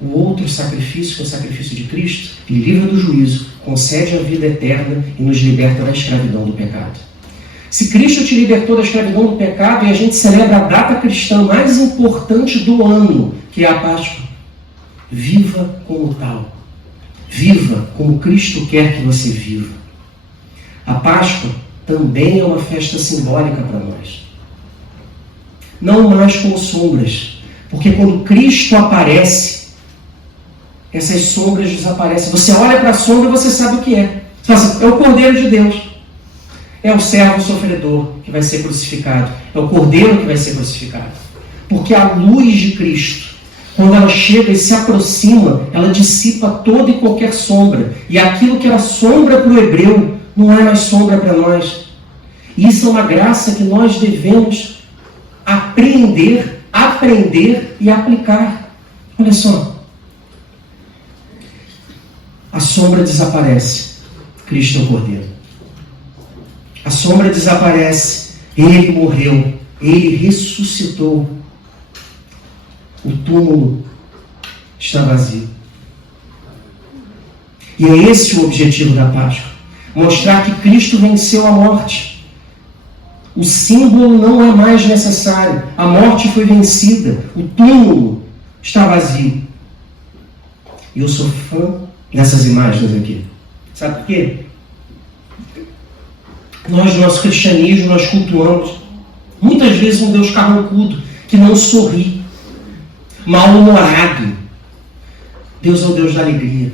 O outro sacrifício, que é o sacrifício de Cristo, ele livra do juízo, concede a vida eterna e nos liberta da escravidão do pecado. Se Cristo te libertou da escravidão do pecado e a gente celebra a data cristã mais importante do ano, que é a Páscoa, viva como tal. Viva como Cristo quer que você viva. A Páscoa também é uma festa simbólica para nós. Não mais como sombras, porque quando Cristo aparece, essas sombras desaparecem. Você olha para a sombra e você sabe o que é. Você fala assim, é o Cordeiro de Deus. É o servo sofredor que vai ser crucificado. É o Cordeiro que vai ser crucificado. Porque a luz de Cristo, quando ela chega e se aproxima, ela dissipa toda e qualquer sombra. E aquilo que era sombra para o hebreu, não é mais sombra para nós. E isso é uma graça que nós devemos aprender e aplicar. Olha só. A sombra desaparece. Cristo é o Cordeiro. A sombra desaparece. Ele morreu. Ele ressuscitou. O túmulo está vazio. E é esse o objetivo da Páscoa. Mostrar que Cristo venceu a morte. O símbolo não é mais necessário. A morte foi vencida. O túmulo está vazio. E eu sou fã dessas imagens aqui. Sabe por quê? Nós, no nosso cristianismo, nós cultuamos muitas vezes um Deus carrancudo, que não sorri, mal-humorado. Deus é o Deus da alegria.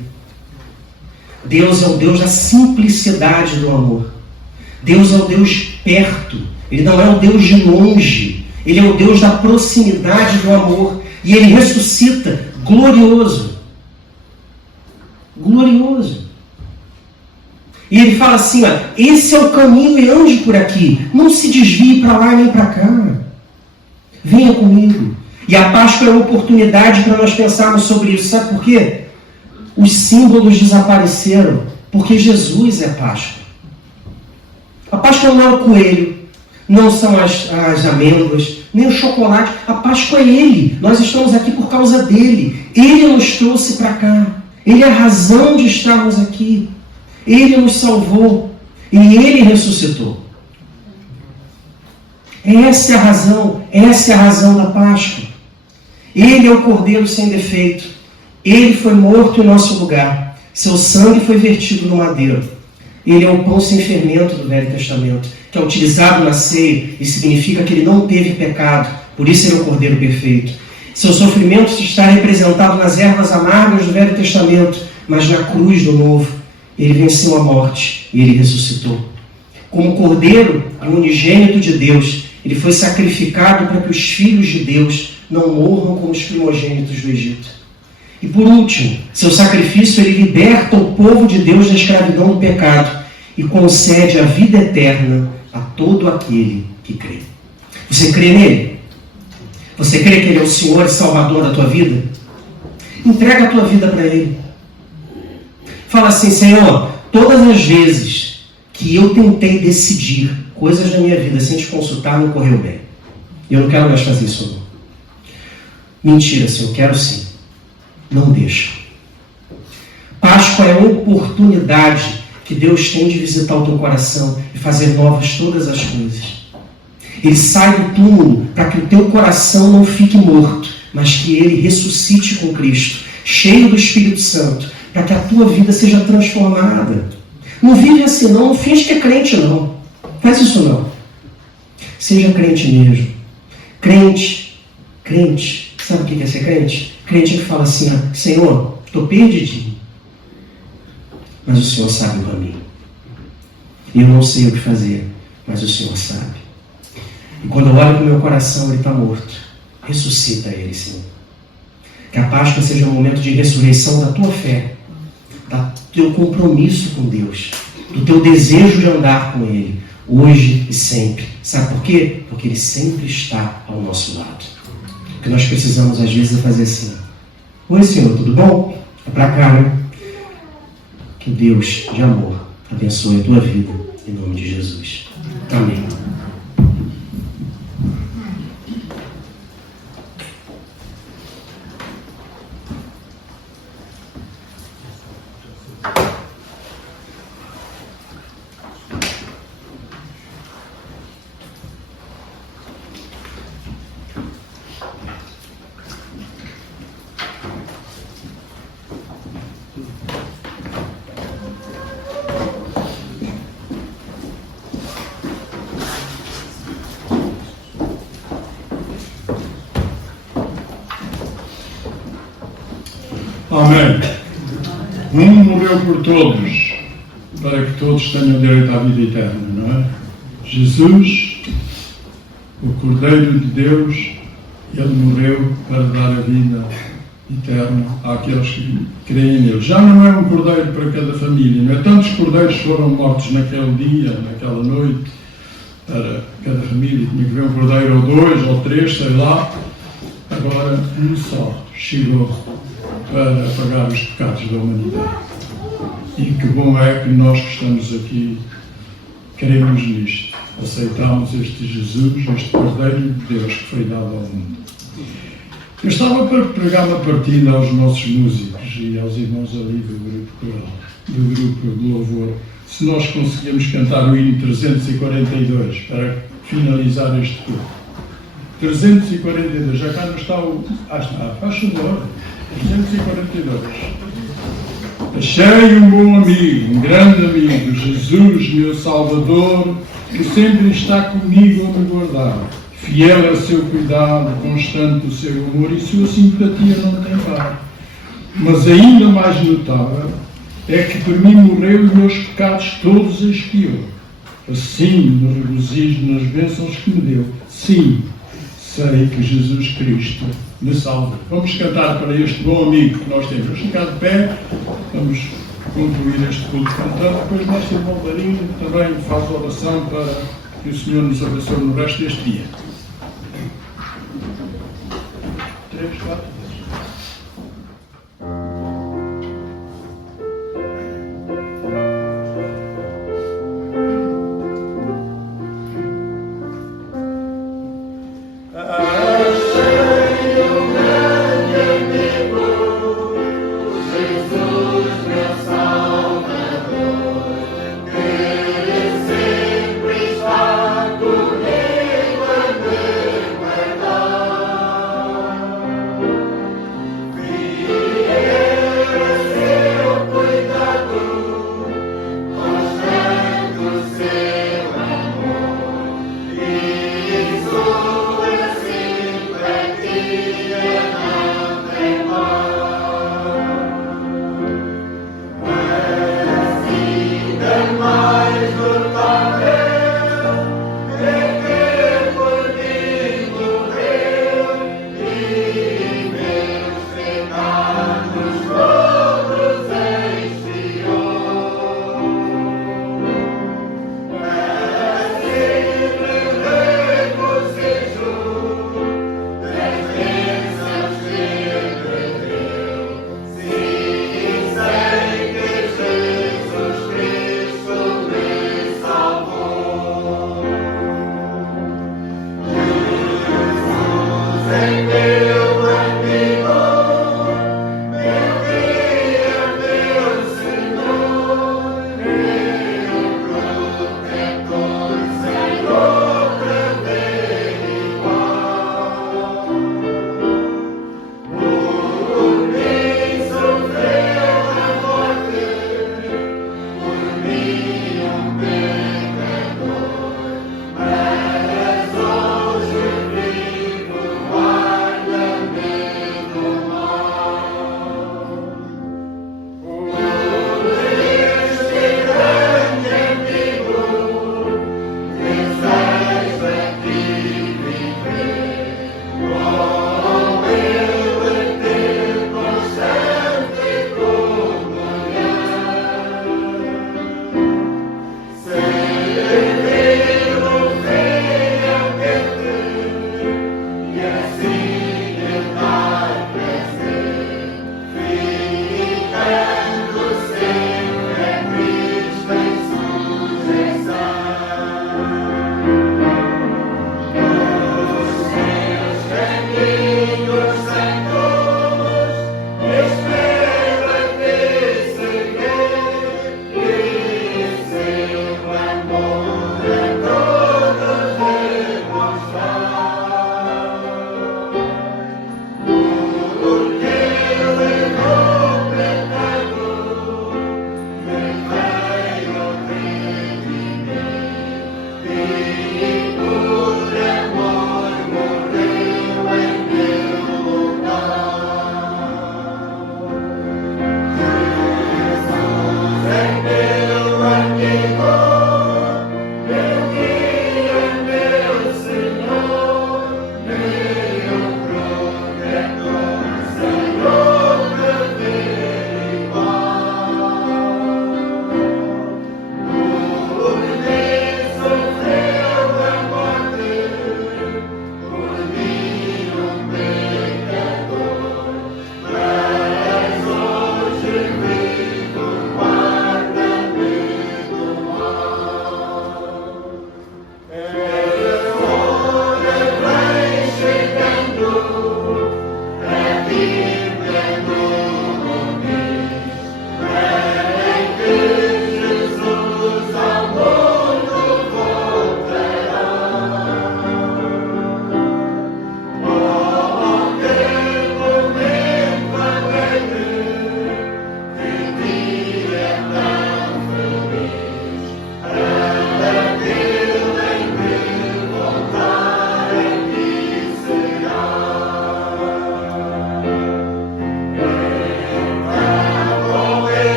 Deus é o Deus da simplicidade do amor. Deus é o Deus perto. Ele não é o Deus de longe. Ele é o Deus da proximidade do amor. E Ele ressuscita glorioso. Glorioso. E Ele fala assim, ó, esse é o caminho e ande por aqui. Não se desvie para lá nem para cá. Venha comigo. E a Páscoa é uma oportunidade para nós pensarmos sobre isso. Sabe por quê? Os símbolos desapareceram porque Jesus é a Páscoa. A Páscoa não é o coelho, não são as amêndoas, nem o chocolate. A Páscoa é Ele. Nós estamos aqui por causa dEle. Ele nos trouxe para cá. Ele é a razão de estarmos aqui. Ele nos salvou. E Ele ressuscitou. Essa é a razão da Páscoa. Ele é o Cordeiro sem defeito. Ele foi morto em nosso lugar. Seu sangue foi vertido no madeiro. Ele é o pão sem fermento do Velho Testamento, que é utilizado na ceia e significa que ele não teve pecado. Por isso ele é o Cordeiro perfeito. Seu sofrimento está representado nas ervas amargas do Velho Testamento, mas na cruz do Novo Ele venceu a morte e ele ressuscitou. Como Cordeiro e unigênito de Deus, ele foi sacrificado para que os filhos de Deus não morram como os primogênitos do Egito. E por último, seu sacrifício ele liberta o povo de Deus da escravidão do pecado e concede a vida eterna a todo aquele que crê. Você crê nele? Você crê que ele é o Senhor e Salvador da tua vida? Entrega a tua vida para ele. Fala assim: Senhor, todas as vezes que eu tentei decidir coisas na minha vida sem te consultar, não correu bem. Eu não quero mais fazer isso, não. Mentira, Senhor, quero sim. Não deixa. Páscoa é a oportunidade que Deus tem de visitar o teu coração e fazer novas todas as coisas. Ele sai do túmulo para que o teu coração não fique morto, mas que ele ressuscite com Cristo, cheio do Espírito Santo, para que a tua vida seja transformada. Não vive assim não finge que é crente não. Faz isso não. Seja crente mesmo. Crente. Sabe o que é ser crente? Crente que fala assim: Senhor, estou perdidinho, mas o Senhor sabe o caminho. Eu não sei o que fazer, mas o Senhor sabe. E quando eu olho para o meu coração, ele está morto. Ressuscita ele, Senhor. Que a Páscoa seja um momento de ressurreição da tua fé, do teu compromisso com Deus, do teu desejo de andar com Ele, hoje e sempre. Sabe por quê? Porque Ele sempre está ao nosso lado. O que nós precisamos, às vezes, é fazer assim: oi, Senhor, tudo bom? É para cá, né? Que Deus de amor abençoe a tua vida, em nome de Jesus. Amém. Amém. Um morreu por todos, para que todos tenham direito à vida eterna, não é? Jesus, o Cordeiro de Deus, ele morreu para dar a vida eterna àqueles que creem nele. Já não é um cordeiro para cada família, não é? Tantos cordeiros foram mortos naquele dia, naquela noite, para cada família. Tinha que ver um cordeiro ou dois ou três, sei lá. Agora um só chegou para pagar os pecados da humanidade. E que bom é que nós que estamos aqui cremos nisto. Aceitamos este Jesus, este Cordeiro de Deus que foi dado ao mundo. Eu estava para pregar uma partida aos nossos músicos e aos irmãos ali do grupo coral, do grupo de louvor, se nós conseguimos cantar o hino 342 para finalizar este culto. 342, já cá não está o... está, faz favor. 342. Achei um bom amigo, um grande amigo, Jesus, meu Salvador, que sempre está comigo a me guardar. Fiel ao seu cuidado, constante o seu amor e sua simpatia não tem par. Mas ainda mais notável é que por mim morreu e meus pecados todos expiou. Assim me regozijo nas bênçãos que me deu. Sim, sei que Jesus Cristo me salva. Vamos cantar para este bom amigo que nós temos. Vamos ficar de pé, vamos concluir este culto cantando. Depois o mestre Valdarinho também faz oração para que o Senhor nos abençoe no resto deste dia. 3, 4. Sempre está comigo.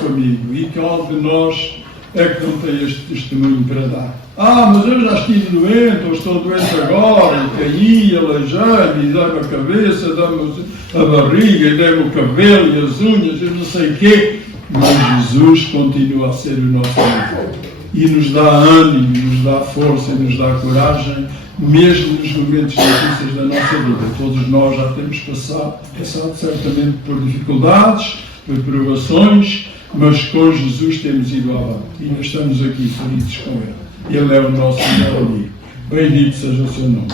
nosso amigo. E qual de nós é que não tem este testemunho para dar? Mas eu já estive doente, ou estou doente agora, e caí, aleijei-me, e dei-me a cabeça, dei-me a barriga, e dei-me o cabelo e as unhas, eu não sei o quê. Mas Jesus continua a ser o nosso amigo. E nos dá ânimo, nos dá força, nos dá coragem, mesmo nos momentos difíceis da nossa vida. Todos nós já temos passado certamente por dificuldades, por provações, mas com Jesus temos ido avante. E ainda estamos aqui felizes com Ele. Ele é o nosso melhor amigo. Bendito seja o seu nome.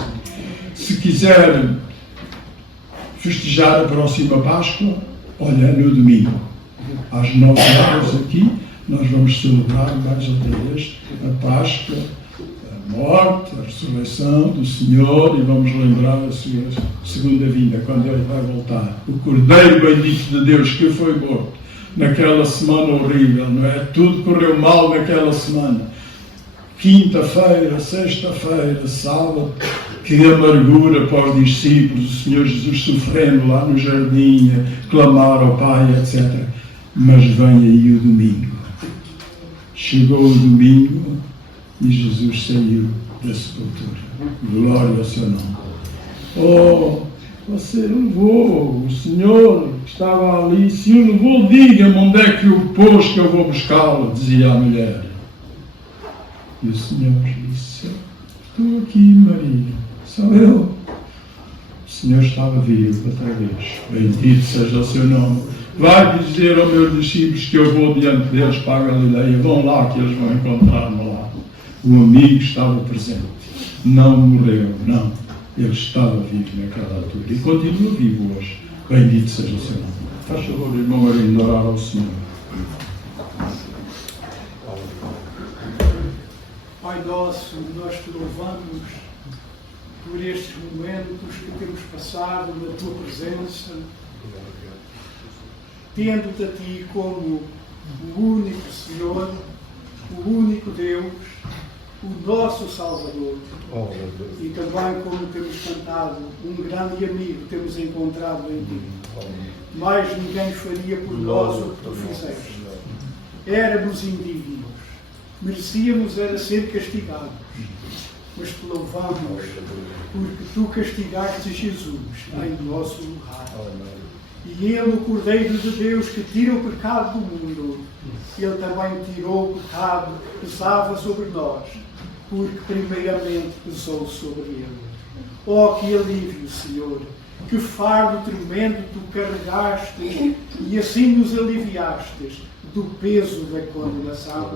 Se quiser festejar a próxima Páscoa, olha, no domingo, às 9 horas aqui, nós vamos celebrar mais outra vez a Páscoa, a morte, a ressurreição do Senhor, e vamos lembrar a sua segunda vinda, quando Ele vai voltar. O Cordeiro bendito de Deus que foi morto naquela semana horrível, não é? Tudo correu mal naquela semana. Quinta-feira, sexta-feira, sábado, que amargura para os discípulos, o Senhor Jesus sofrendo lá no jardim, a clamar ao Pai, etc. Mas vem aí o domingo. Chegou o domingo e Jesus saiu da sepultura. Glória ao seu nome. Você levou, o Senhor que estava ali, se o levou, diga-me onde é que o pôs que eu vou buscá-lo, dizia a mulher. E o Senhor disse, estou aqui, Maria, sou eu. O Senhor estava vivo outra vez. Bendito seja o seu nome. Vai dizer aos meus discípulos que eu vou diante deles para a Galileia. Vão lá que eles vão encontrar-me lá. O amigo estava presente. Não morreu, não. Ele estava vivo naquela altura. E continua vivo hoje. Bendito seja o seu nome. Faz favor, irmão Marinho, orar ao Senhor. Pai nosso, nós te louvamos por estes momentos que temos passado na tua presença, tendo-te a ti como o único Senhor, o único Deus, o nosso Salvador. E também, como temos cantado, um grande amigo temos encontrado em ti. Mais ninguém faria por nós o que tu fizeste. Éramos indignos, merecíamos era ser castigados, mas te louvamos porque tu castigaste Jesus em nosso lugar. E Ele, o Cordeiro de Deus que tira o pecado do mundo, Ele também tirou o pecado que pesava sobre nós, porque primeiramente pesou sobre Ele. Oh, que alívio, Senhor! Que fardo tremendo tu carregaste e assim nos aliviastes do peso da condenação.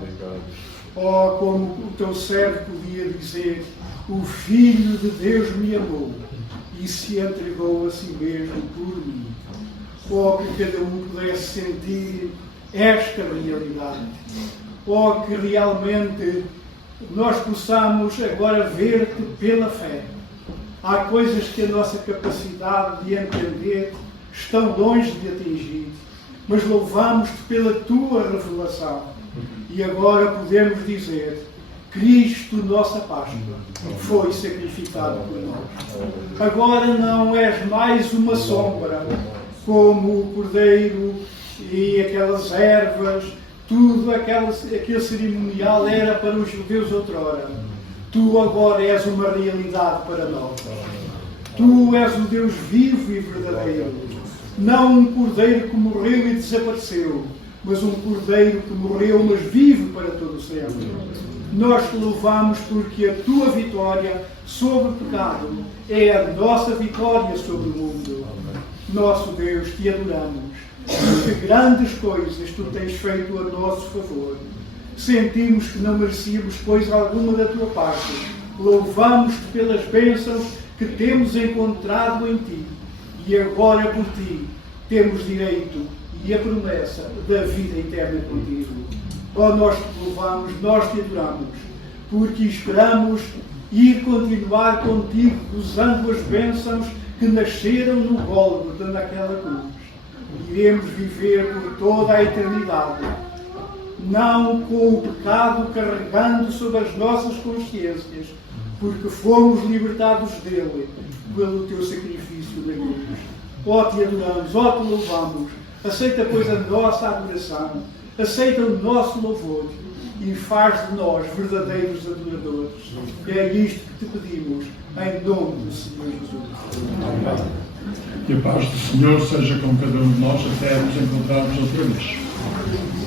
Oh, como o teu servo podia dizer, o Filho de Deus me amou e se entregou a si mesmo por mim. Oh, que cada um pudesse sentir esta realidade. Oh, que realmente nós possamos agora ver-te pela fé. Há coisas que a nossa capacidade de entender estão longe de atingir, mas louvamos-te pela tua revelação. E agora podemos dizer, Cristo, nossa Páscoa, foi sacrificado por nós. Agora não és mais uma sombra, como o cordeiro e aquelas ervas, tudo aquele cerimonial era para os judeus outrora. Tu agora és uma realidade para nós. Tu és o Deus vivo e verdadeiro. Não um cordeiro que morreu e desapareceu, mas um cordeiro que morreu, mas vive para todo sempre. Nós te louvamos porque a tua vitória sobre o pecado é a nossa vitória sobre o mundo. Nosso Deus, te adoramos. Que grandes coisas tu tens feito a nosso favor. Sentimos que não merecíamos coisa alguma da tua parte. Louvamos-te pelas bênçãos que temos encontrado em ti. E agora por ti temos direito e a promessa da vida eterna contigo. Ó, nós te louvamos, nós te adoramos, porque esperamos ir continuar contigo usando as bênçãos que nasceram no Gólgota, naquela cruz. Iremos viver por toda a eternidade, não com o pecado carregando sobre as nossas consciências, porque fomos libertados dele pelo teu sacrifício na cruz. Ó, te adoramos, ó, te louvamos. Aceita, pois, a nossa adoração. aceita o nosso louvor e faz de nós verdadeiros adoradores. E é isto que te pedimos, em nome do Senhor Jesus. Que a paz do Senhor seja com cada um de nós até nos encontrarmos outra vez.